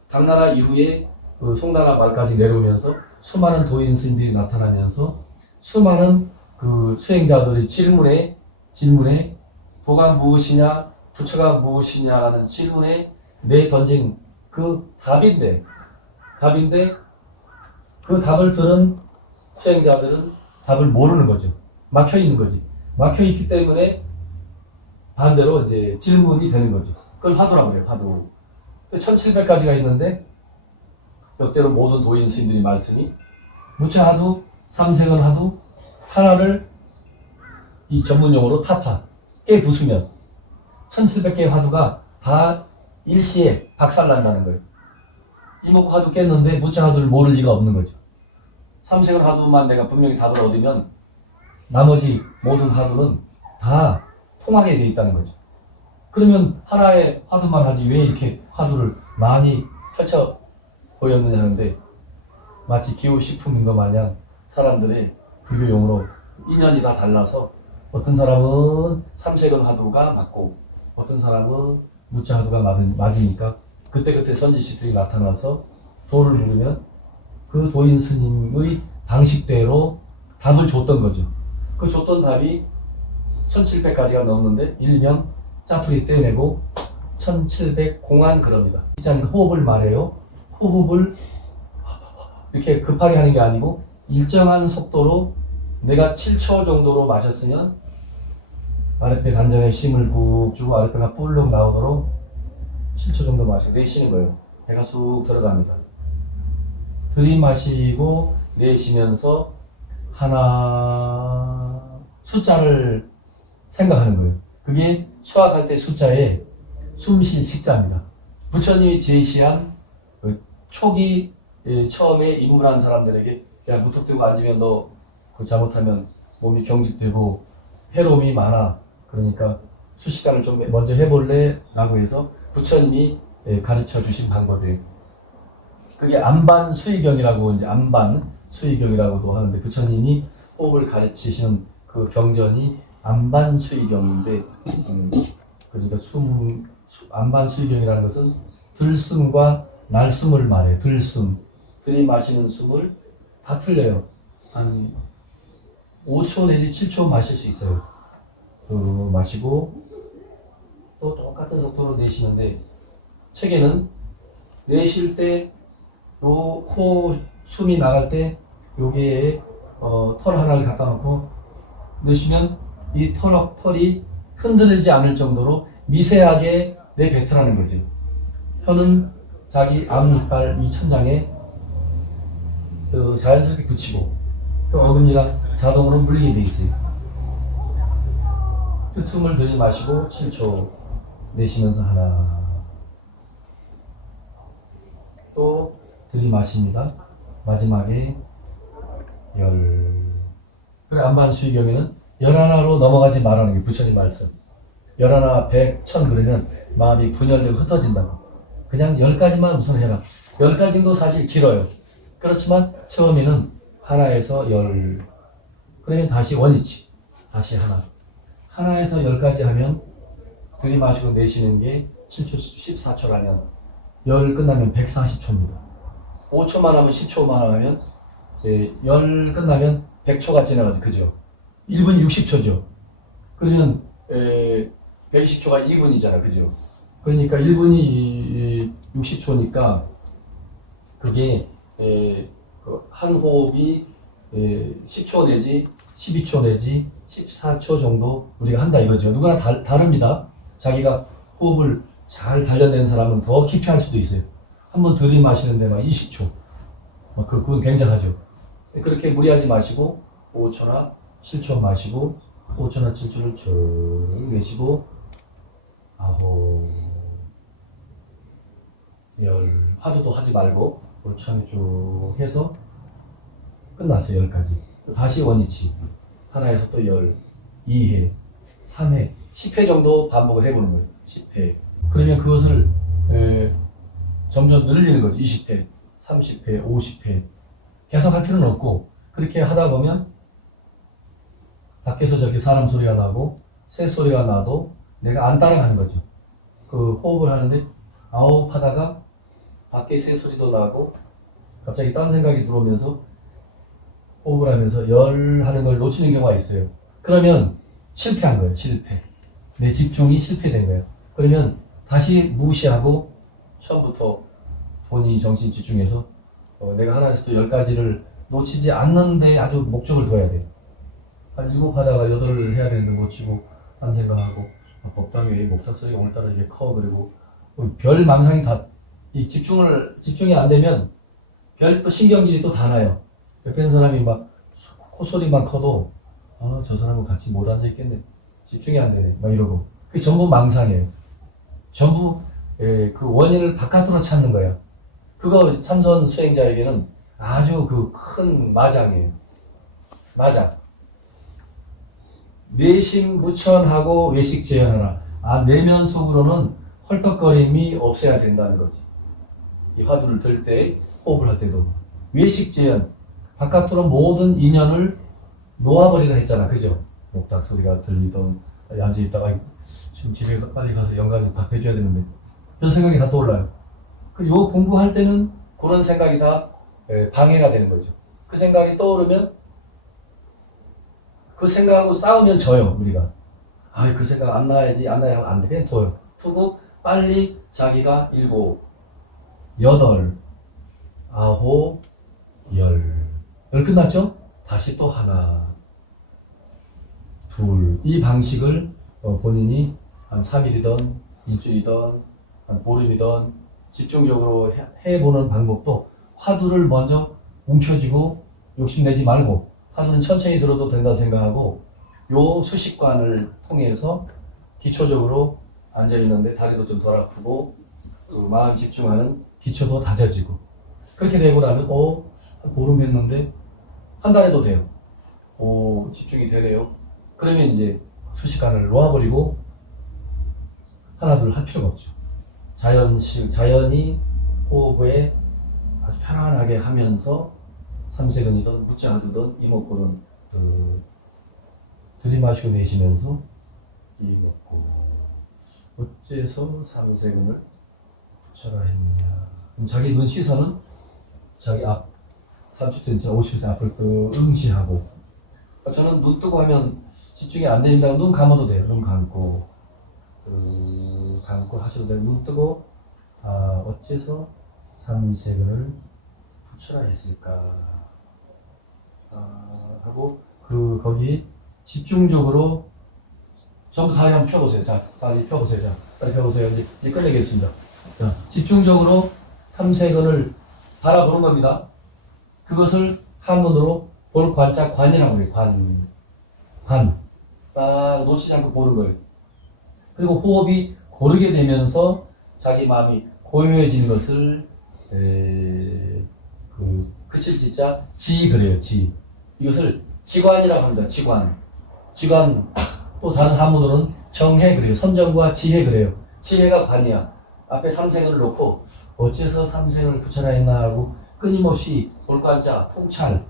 당나라 이후에 그 송나라 말까지 내려오면서 수많은 도인 스님들이 나타나면서 수많은 그 수행자들의 질문에 도가 무엇이냐, 부처가 무엇이냐라는 질문에 던진 그 답인데 그 답을 들은 수행자들은 답을 모르는 거죠. 막혀 있는 거지. 막혀 있기 때문에 반대로 이제 질문이 되는 거죠. 그걸 화두라고 그래요. 화두. 1700가지가 있는데 역대로 모든 도인 스님들이 말씀이 무차 화두, 삼색은 화두 하나를 이 전문용어로 타파 깨 부수면 1700개의 화두가 다 일시에 박살난다는 거예요. 이목구 화두 깼는데 무차 화두를 모를 리가 없는 거죠. 삼색은 화두만 내가 분명히 답을 얻으면 나머지 모든 화두는 다 통하게 돼 있다는 거죠. 그러면 하나의 화두만 하지 왜 이렇게 화두를 많이 펼쳐 보였느냐 하는데 마치 기호식품인 것 마냥 사람들의 불교용으로 인연이 다 달라서 어떤 사람은 삼색은 화두가 맞고 어떤 사람은 무차 화두가 맞으니까 그때그때 선지식들이 나타나서 도를 물으면 그 도인 스님의 방식대로 답을 줬던 거죠. 그 줬던 답이 1700가지가 넘는데 일명 짜투리 떼내고 1700 공안 그럽니다. 진짜는 호흡을 말해요. 호흡을 이렇게 급하게 하는 게 아니고 일정한 속도로 내가 7초 정도로 마셨으면 아랫배 단전에 힘을 푹 주고 아랫배가 볼록 나오도록 7초 정도 마시고 내쉬는 거예요. 배가 쑥 들어갑니다. 들이마시고 내쉬면서 하나 숫자를 생각하는 거예요. 그게 수학할 때 숫자에 숨쉴 식자입니다. 부처님이 제시한 초기 처음에 입문한 사람들에게 야 무턱대고 앉으면 너 잘못하면 몸이 경직되고 해로움이 많아. 그러니까 수식관을 좀 먼저 해볼래? 라고 해서 부처님이 가르쳐 주신 방법이에요. 그게 안반수의경이라고 이제 안반수의경이라고도 하는데 부처님이 호흡을 가르치시는 그 경전이 안반수의경인데 그러니까 안반 수의경이라는 것은 들숨과 날숨을 말해요. 들숨. 들이마시는 숨을 다 틀려요. 한 5초 내지 7초 마실 수 있어요. 마시고 또 똑같은 속도로 내쉬는데 책에는 내쉴 때 요 코 숨이 나갈 때 여기에 털 하나를 갖다 놓고 내쉬면 이 털이 흔들리지 않을 정도로 미세하게 내뱉으라는 거죠. 혀는 자기 앞니빨 이 천장에 자연스럽게 붙이고 그 어금니가 자동으로 물리게 돼 있어요. 틈을 들이마시고 7초 내쉬면서 하나 또 들이마십니다. 마지막에 그래 안반 수의경에는 11로 넘어가지 말라는 게 부처님 말씀. 11, 100, 1000 그러면 마음이 분열되고 흩어진다고. 그냥 10가지만 우선 해라. 10가지도 사실 길어요. 그렇지만 처음에는 하나에서 10. 그러면 다시 원위치. 다시 하나. 하나에서 10가지 하면 들이마시고 내쉬는 게 7초, 14초라면 10 끝나면 140초입니다. 5초만 하면 10초만 하면 10 끝나면 100초가 지나가죠. 그죠? 1분 60초죠. 그러면 120초가 2분이잖아. 그죠? 그러니까 1분이 60초니까 그게 한 호흡이 10초 내지 12초 내지 14초 정도 우리가 한다 이거죠. 누구나 다릅니다. 자기가 호흡을 잘 단련된 사람은 더 깊이 할 수도 있어요. 한번 들이마시는데 막 20초. 그건 굉장하죠. 그렇게 무리하지 마시고 5초나 7초 마시고 5초나 7초를 쭉 내쉬고 9, 10 화두도 하지 말고 올참이 쭉 해서 끝났어요. 10가지. 다시 원위치. 하나에서 또 10, 2회, 3회, 10회 정도 반복을 해보는 거예요. 10회. 그러면 그것을 점점 늘리는 거죠. 20회, 30회, 50회. 계속 할 필요는 없고 그렇게 하다 보면 밖에서 저렇게 사람 소리가 나고 새 소리가 나도 내가 안 따라가는 거죠. 그 호흡을 하는데 아홉 하다가 밖에 새 소리도 나고 갑자기 딴 생각이 들어오면서 호흡을 하면서 열 하는 걸 놓치는 경우가 있어요. 그러면 실패한 거예요. 실패. 내 집중이 실패된 거예요. 그러면 다시 무시하고 처음부터 본인이 정신 집중해서 내가 하나에서 또 10가지를 놓치지 않는데 아주 목적을 둬야 돼요. 한 7 하다가 8을 해야 되는데 놓치고 딴 생각하고 법당이 왜 목탁 소리가 오늘따라 이게 커 그리고 별 망상이 다 이 집중이 안 되면 별 또 신경질이 또 다 나요. 옆에 있는 사람이 막 콧소리만 커도 저 사람은 같이 못 앉아 있겠네. 집중이 안 되네. 막 이러고. 그게 전부 망상이에요. 전부 그 원인을 바깥으로 찾는 거야. 그거 참선 수행자에게는 아주 그 큰 마장이에요. 마장. 내심 무천하고 외식 제연하라. 내면 속으로는 헐떡거림이 없어야 된다는 거지. 이 화두를 들 때, 호흡을 할 때도. 외식 제연. 바깥으로 모든 인연을 놓아버리라 했잖아. 그죠? 목탁 소리가 들리던, 앉아있다가 지금 집에 빨리 가서 영감이 밥 해줘야 되는데. 이런 생각이 다 떠올라요. 요 공부할 때는 그런 생각이 다 방해가 되는 거죠. 그 생각이 떠오르면 그 생각하고 싸우면 져요, 우리가. 그 생각 안 나야지, 안 나야 안 돼. 그냥 둬요. 두고 빨리 자기가 7, 8, 9, 10 끝났죠? 다시 또 하나, 둘. 이 방식을 본인이 한 3일이든 일주일이든 한 보름이든 집중적으로 해보는 방법도 화두를 먼저 움켜쥐고 욕심내지 말고 화두는 천천히 들어도 된다 생각하고 요 수식관을 통해서 기초적으로 앉아있는데 다리도 좀 덜 아프고 마음 집중하는 기초도 다져지고 그렇게 되고 나면 한 보름 했는데 한 달 해도 돼요. 집중이 되네요. 그러면 이제 수식관을 놓아버리고 하나 둘 할 필요가 없죠. 자연히 호흡에 아주 편안하게 하면서 삼세근이든 무자하든 이목구는 들이마시고 내쉬면서 이목구 어째서 삼세근을 붙여라 했느냐. 그럼 자기 눈 시선은 자기 앞 30cm, 50cm 앞을 또 응시하고. 저는 눈 뜨고 하면 집중이 안 됩니다. 눈 감아도 돼요. 눈 감고 감고 하셔도 돼요. 눈 뜨고 어째서 삼세근을 붙여라 했을까 하고 거기 집중적으로 전부 다리 한번 펴보세요. 자, 다리 펴보세요. 자, 다리 펴보세요. 이제 끝내겠습니다. 자, 집중적으로 삼세근을 바라보는 겁니다. 그것을 한문으로 볼 관자 관이라고 해요. 관. 딱 놓치지 않고 보는 거예요. 그리고 호흡이 고르게 되면서 자기 마음이 고요해지는 것을 그칠 지자 지 그래요. 지. 이것을 지관이라고 합니다. 지관. 또 다른 한문으로는 정해 그래요. 선정과 지해 그래요. 지해가 관이야. 앞에 삼생을 놓고 어째서 삼생을 붙여라 했나 하고 끊임없이 볼관자 통찰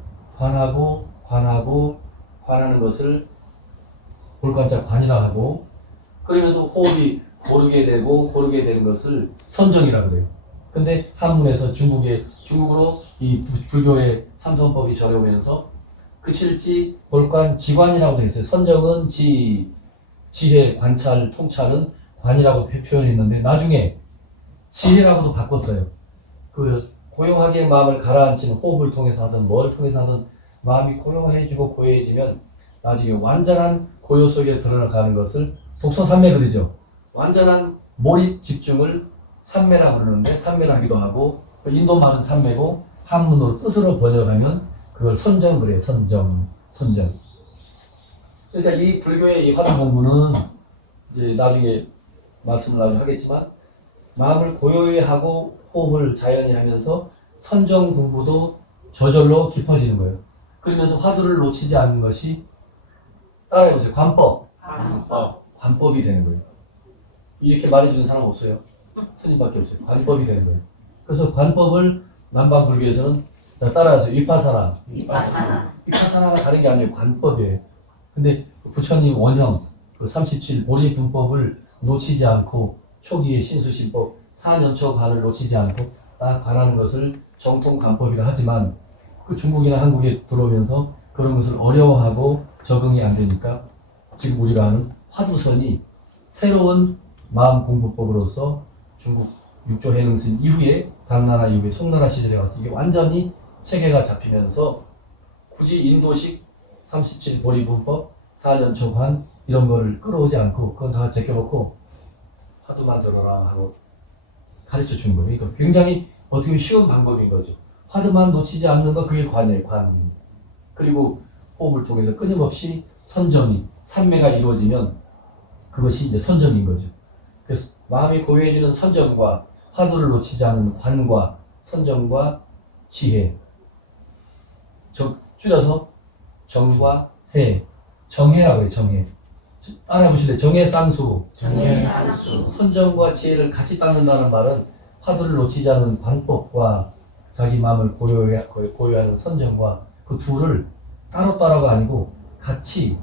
관하는 것을 볼관자 관이라 하고, 그러면서 호흡이 고르게 되는 것을 선정이라 그래요. 근데 한문에서 중국으로 이 불교의 삼선법이 전해오면서 그칠지 볼관 지관이라고 되어 있어요. 선정은 지혜, 관찰, 통찰은 관이라고 표현했는데 나중에 지혜라고도 바꿨어요. 고요하게 마음을 가라앉히는 호흡을 통해서 하든 뭘 통해서 하든 마음이 고요해지고 고요해지면 나중에 완전한 고요 속에 들어가는 것을 독서삼매 그러죠. 완전한 몰입 집중을 삼매라고 그러는데 삼매라기도 하고, 인도 말은 삼매고 한문으로 뜻으로 번역하면 그걸 선정 그래요. 선정. 그러니까 이 불교의 이 화두 공부는 이제 나중에 말씀을 하겠지만 마음을 고요히 하고 호흡을 자연히 하면서 선정 공부도 저절로 깊어지는 거예요. 그러면서 화두를 놓치지 않는 것이, 따라해보세요. 관법이 되는 거예요. 이렇게 말해주는 사람 없어요. 스님밖에 없어요. 관법이 되는 거예요. 그래서 관법을 남방불교에서는, 따라하세요. 위파사나가 다른 게 아니에요. 관법이에요. 근데 부처님 원형 37 보리 분법을 놓치지 않고 초기의 신수신법 4년초 관을 놓치지 않고 딱 관하는 것을 정통 관법이라 하지만, 그 중국이나 한국에 들어오면서 그런 것을 어려워하고 적응이 안 되니까 지금 우리가 하는 화두선이 새로운 마음 공부법으로서 중국 육조 해능스님 이후에 당나라 이후에 송나라 시절에 와서 이게 완전히 체계가 잡히면서 굳이 인도식 37 보리 분법 4년초 관 이런 거를 끌어오지 않고 그건 다 제껴놓고 화두만 들어라 하고 가르쳐 준 거예요. 그러니까 굉장히 어떻게 보면 쉬운 방법인 거죠. 화두만 놓치지 않는 거, 그게 관이에요. 관. 그리고 호흡을 통해서 끊임없이 선정이, 삼매가 이루어지면 그것이 이제 선정인 거죠. 그래서 마음이 고요해지는 선정과 화두를 놓치지 않는 관과 선정과 지혜. 줄여서 정과 해. 정해라고 해요. 정해. 알아보실래요? 정해 쌍수. 선정과 지혜를 같이 닦는다는 말은 화두를 놓치지 않는 관법과 자기 마음을 고요하는 선정과 그 둘을 따로따로가 아니고 같이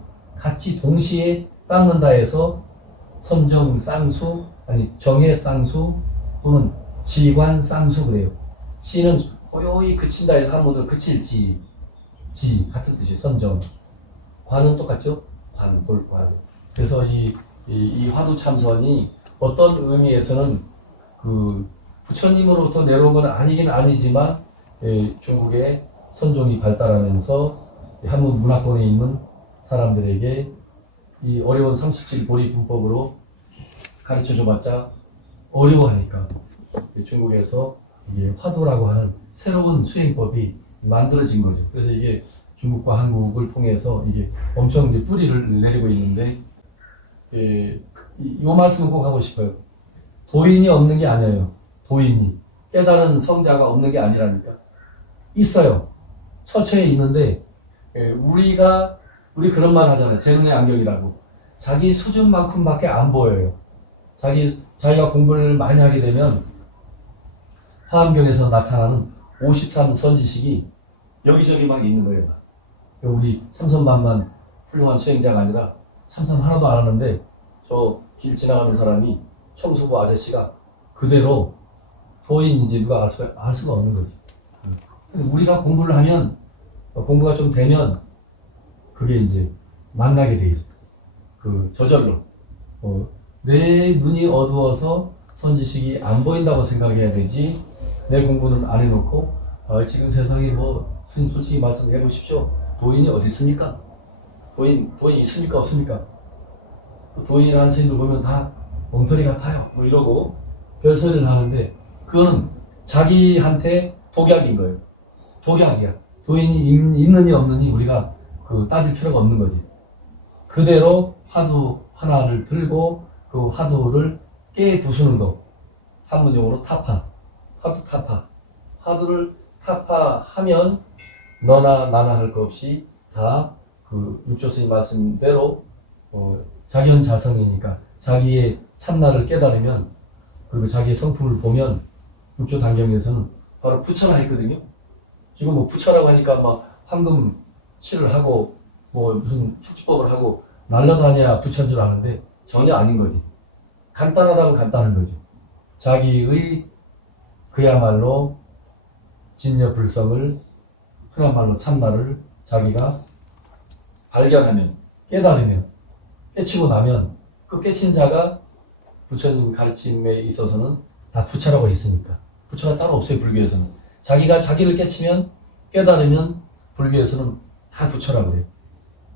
동시에 닦는다 해서 선정 쌍수, 아니 정해 쌍수 또는 지관 쌍수 그래요. 지는 고요히 그친다 해서 한문으로 그칠 지 같은 뜻이에요. 선정. 관은 똑같죠? 볼관. 그래서 이 화두 참선이 어떤 의미에서는 부처님으로부터 내려온 건 아니긴 아니지만 중국의 선종이 발달하면서 한문 문화권에 있는 사람들에게 이 어려운 37 보리 분법으로 가르쳐 줘봤자 어려워하니까 중국에서 이게 화두라고 하는 새로운 수행법이 만들어진 거죠. 그래서 이게 중국과 한국을 통해서 이게 엄청 이제 뿌리를 내리고 있는데, 이 말씀을 꼭 하고 싶어요. 도인이 없는 게 아니에요. 도인이. 깨달은 성자가 없는 게 아니라니까. 있어요. 처처에 있는데, 우리 그런 말 하잖아요. 제 눈의 안경이라고. 자기 수준만큼밖에 안 보여요. 자기가 공부를 많이 하게 되면 화엄경에서 나타나는 53 선지식이 여기저기 막 있는 거예요. 우리 삼선만만 훌륭한 수행자가 아니라 삼선 하나도 안 하는데 저 길 지나가는 사람이 청소부 아저씨가 그대로 도인인지 누가 알 수가 없는 거지. 근데 우리가 공부를 하면, 공부가 좀 되면, 그게 이제 만나게 돼 있어. 저절로. 내 눈이 어두워서 선지식이 안 보인다고 생각해야 되지, 내 공부는 안 해놓고, 지금 세상에 스님 솔직히 말씀해 보십시오. 도인이 어디 있습니까? 도인 있습니까? 없습니까? 도인이라는 스님들 보면 다 엉터리 같아요. 이러고 별소리를 하는데, 그거는 자기한테 독약인 거예요. 독약이야. 도인이 있느니 없느니 우리가 따질 필요가 없는 거지. 그대로 화두 하나를 들고 그 화두를 깨 부수는 거. 한문용어로 타파. 화두 타파. 화두를 타파하면 너나 나나 할 거 없이 다 육조 스님 말씀대로 자견자성이니까 자기의 참나를 깨달으면, 그리고 자기의 성품을 보면 육조 단경에서는 바로 부처라 했거든요. 지금 부처라고 하니까 막 황금 칠을 하고 무슨 축지법을 하고 날라다녀야 부처인 줄 아는데 전혀 아닌 거지. 간단하다고 간단한 거죠. 자기의 그야말로 진여불성을, 흔한 말로 참나를 자기가 발견하면, 깨달으면, 깨치고 나면 그 깨친 자가 부처님 가르침에 있어서는 다 부처라고 했으니까. 부처가 따로 없어요, 불교에서는. 자기가 자기를 깨치면, 깨달으면 불교에서는 다 부처라고 그래요.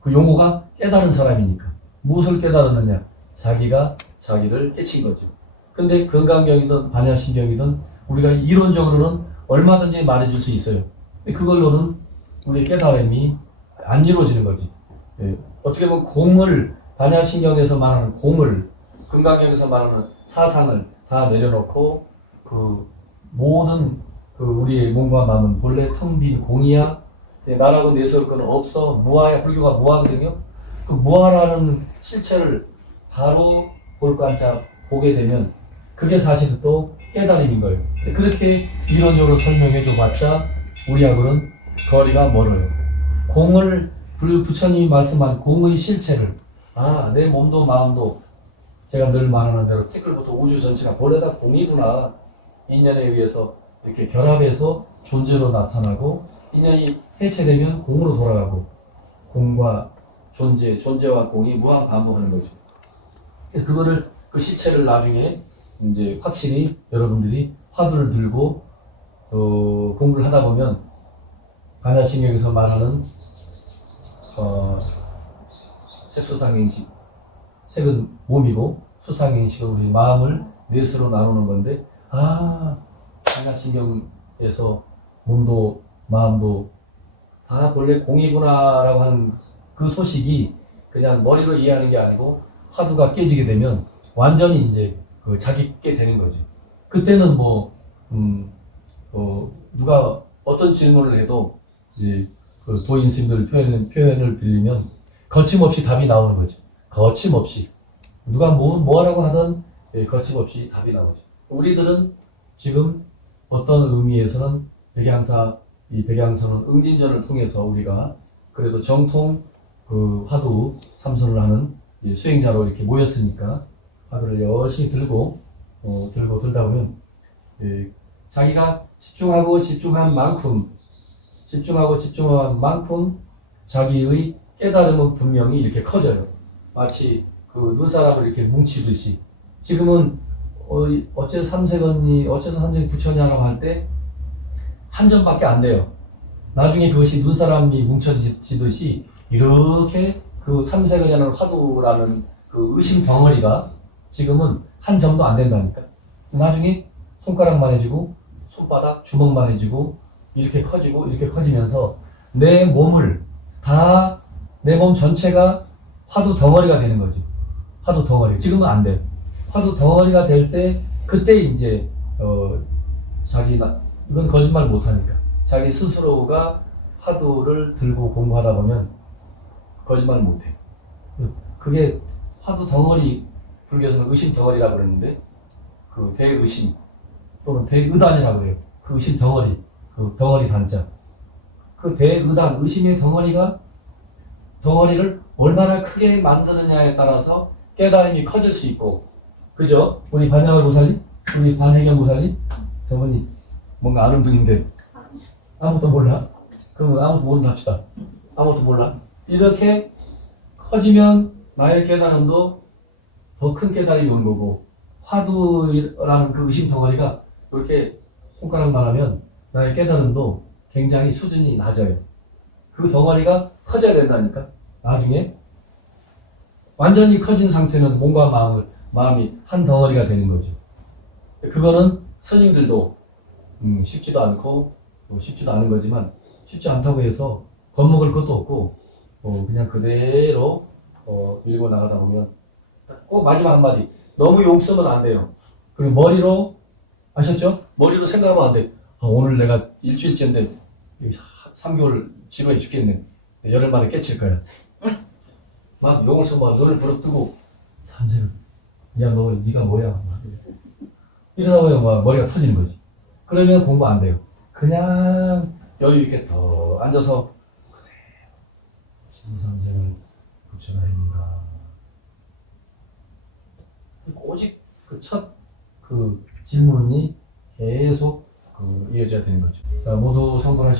그 용어가 깨달은 사람이니까. 무엇을 깨달았느냐? 자기가 자기를 깨친 거죠. 근데 건강경이든 반야신경이든 우리가 이론적으로는 얼마든지 말해줄 수 있어요. 근데 그걸로는 우리의 깨달음이 안 이루어지는 거지. 예. 어떻게 보면 공을, 반야신경에서 말하는 공을, 건강경에서 말하는 사상을 다 내려놓고 모든 우리의 몸과 마음은 본래 텅 빈 공이야. 나라고 내세울 건 없어. 무아야. 불교가 무아거든요. 그 무아라는 실체를 바로 볼관자 보게 되면 그게 사실은 또 깨달음인 거예요. 그렇게 이론적으로 설명해 줘봤자 우리하고는 거리가 멀어요. 공을, 부처님이 말씀한 공의 실체를, 내 몸도 마음도 제가 늘 말하는 대로 태클부터 우주 전체가 본래 다 공이구나. 인연에 의해서 이렇게 결합해서 존재로 나타나고, 인연이 해체되면 공으로 돌아가고, 공과 존재와 공이 무한반복하는 거죠. 그거를, 그 실체를 나중에 이제 확실히 여러분들이 화두를 들고 공부를 하다 보면 반야신경에서 말하는 색수상행식, 색은 몸이고 수상행식은 우리 마음을 넷으로 나누는 건데, 반야신경에서 몸도 마음도 다 본래 공이구나라고 하는 그 소식이 그냥 머리로 이해하는 게 아니고 화두가 깨지게 되면 완전히 이제 자기께 되는 거죠. 그때는 누가 어떤 질문을 해도 이제 도인 스님들 표현을 빌리면 거침없이 답이 나오는 거죠. 거침없이. 누가 뭐라고 하든 거침없이 답이 나오죠. 우리들은 지금 어떤 의미에서는 이 백양서는 응진전을 통해서 우리가 그래도 정통 화두 삼선을 하는 수행자로 이렇게 모였으니까 화두를 열심히 들다 보면 자기가 집중한 만큼 자기의 깨달음은 분명히 이렇게 커져요. 마치 눈사람을 이렇게 뭉치듯이. 지금은 어째서 삼세건이 부처냐라고 할 때 한 점밖에 안 돼요. 나중에 그것이 눈사람이 뭉쳐지듯이 이렇게 삼세건이라는 화두라는 의심 덩어리가 지금은 한 점도 안 된다니까. 나중에 손가락만 해지고 손바닥, 주먹만 해지고 이렇게 커지고 이렇게 커지면서 내 몸 전체가 화두 덩어리가 되는 거지. 화두 덩어리. 지금은 안 돼. 화두 덩어리가 될 때 그때 이제 이건 거짓말 못하니까 자기 스스로가 화두를 들고 공부하다 보면 거짓말을 못해. 그게 화두 덩어리, 불교에서는 의심 덩어리라고 그랬는데 대의심 또는 대의단이라고 그래요. 그 의심 덩어리, 덩어리 단자. 대의단, 의심의 덩어리를 얼마나 크게 만드느냐에 따라서 깨달음이 커질 수 있고, 그죠? 우리 반야월 보살님? 우리 반해경 보살님? 저분이 뭔가 아는 분인데 아무것도 몰라? 그럼 아무것도 모른다 합시다. 아무것도 몰라. 이렇게 커지면 나의 깨달음도 더 큰 깨달음이 오는 거고, 화두라는 그 의심 덩어리가 이렇게 손가락만 하면 나의 깨달음도 굉장히 수준이 낮아요. 그 덩어리가 커져야 된다니까. 나중에 완전히 커진 상태는 몸과 마음이 한 덩어리가 되는 거죠. 그거는 스님들도 쉽지도 않고 쉽지도 않은 거지만, 쉽지 않다고 해서 겁먹을 것도 없고 그냥 그대로 밀고 나가다 보면, 꼭 마지막 한마디, 너무 욕 쓰면 안 돼요. 그리고 머리로, 아셨죠? 머리로 생각하면 안 돼. 오늘 내가 일주일째인데 3개월 지루해 죽겠네. 열흘 만에 깨칠 거야. 막 욕을 써봐. 너를 부릅뜨고, 선생님, 야, 네가 뭐야? 막 이러다 보면 막 머리가 터지는 거지. 그러면 공부 안 돼요. 그냥 여유 있게 더 앉아서, 그래, 신선생을 부처가 했는가. 오직 그 첫 질문이 계속 이어져야 되는 거죠. 자, 모두 성불하시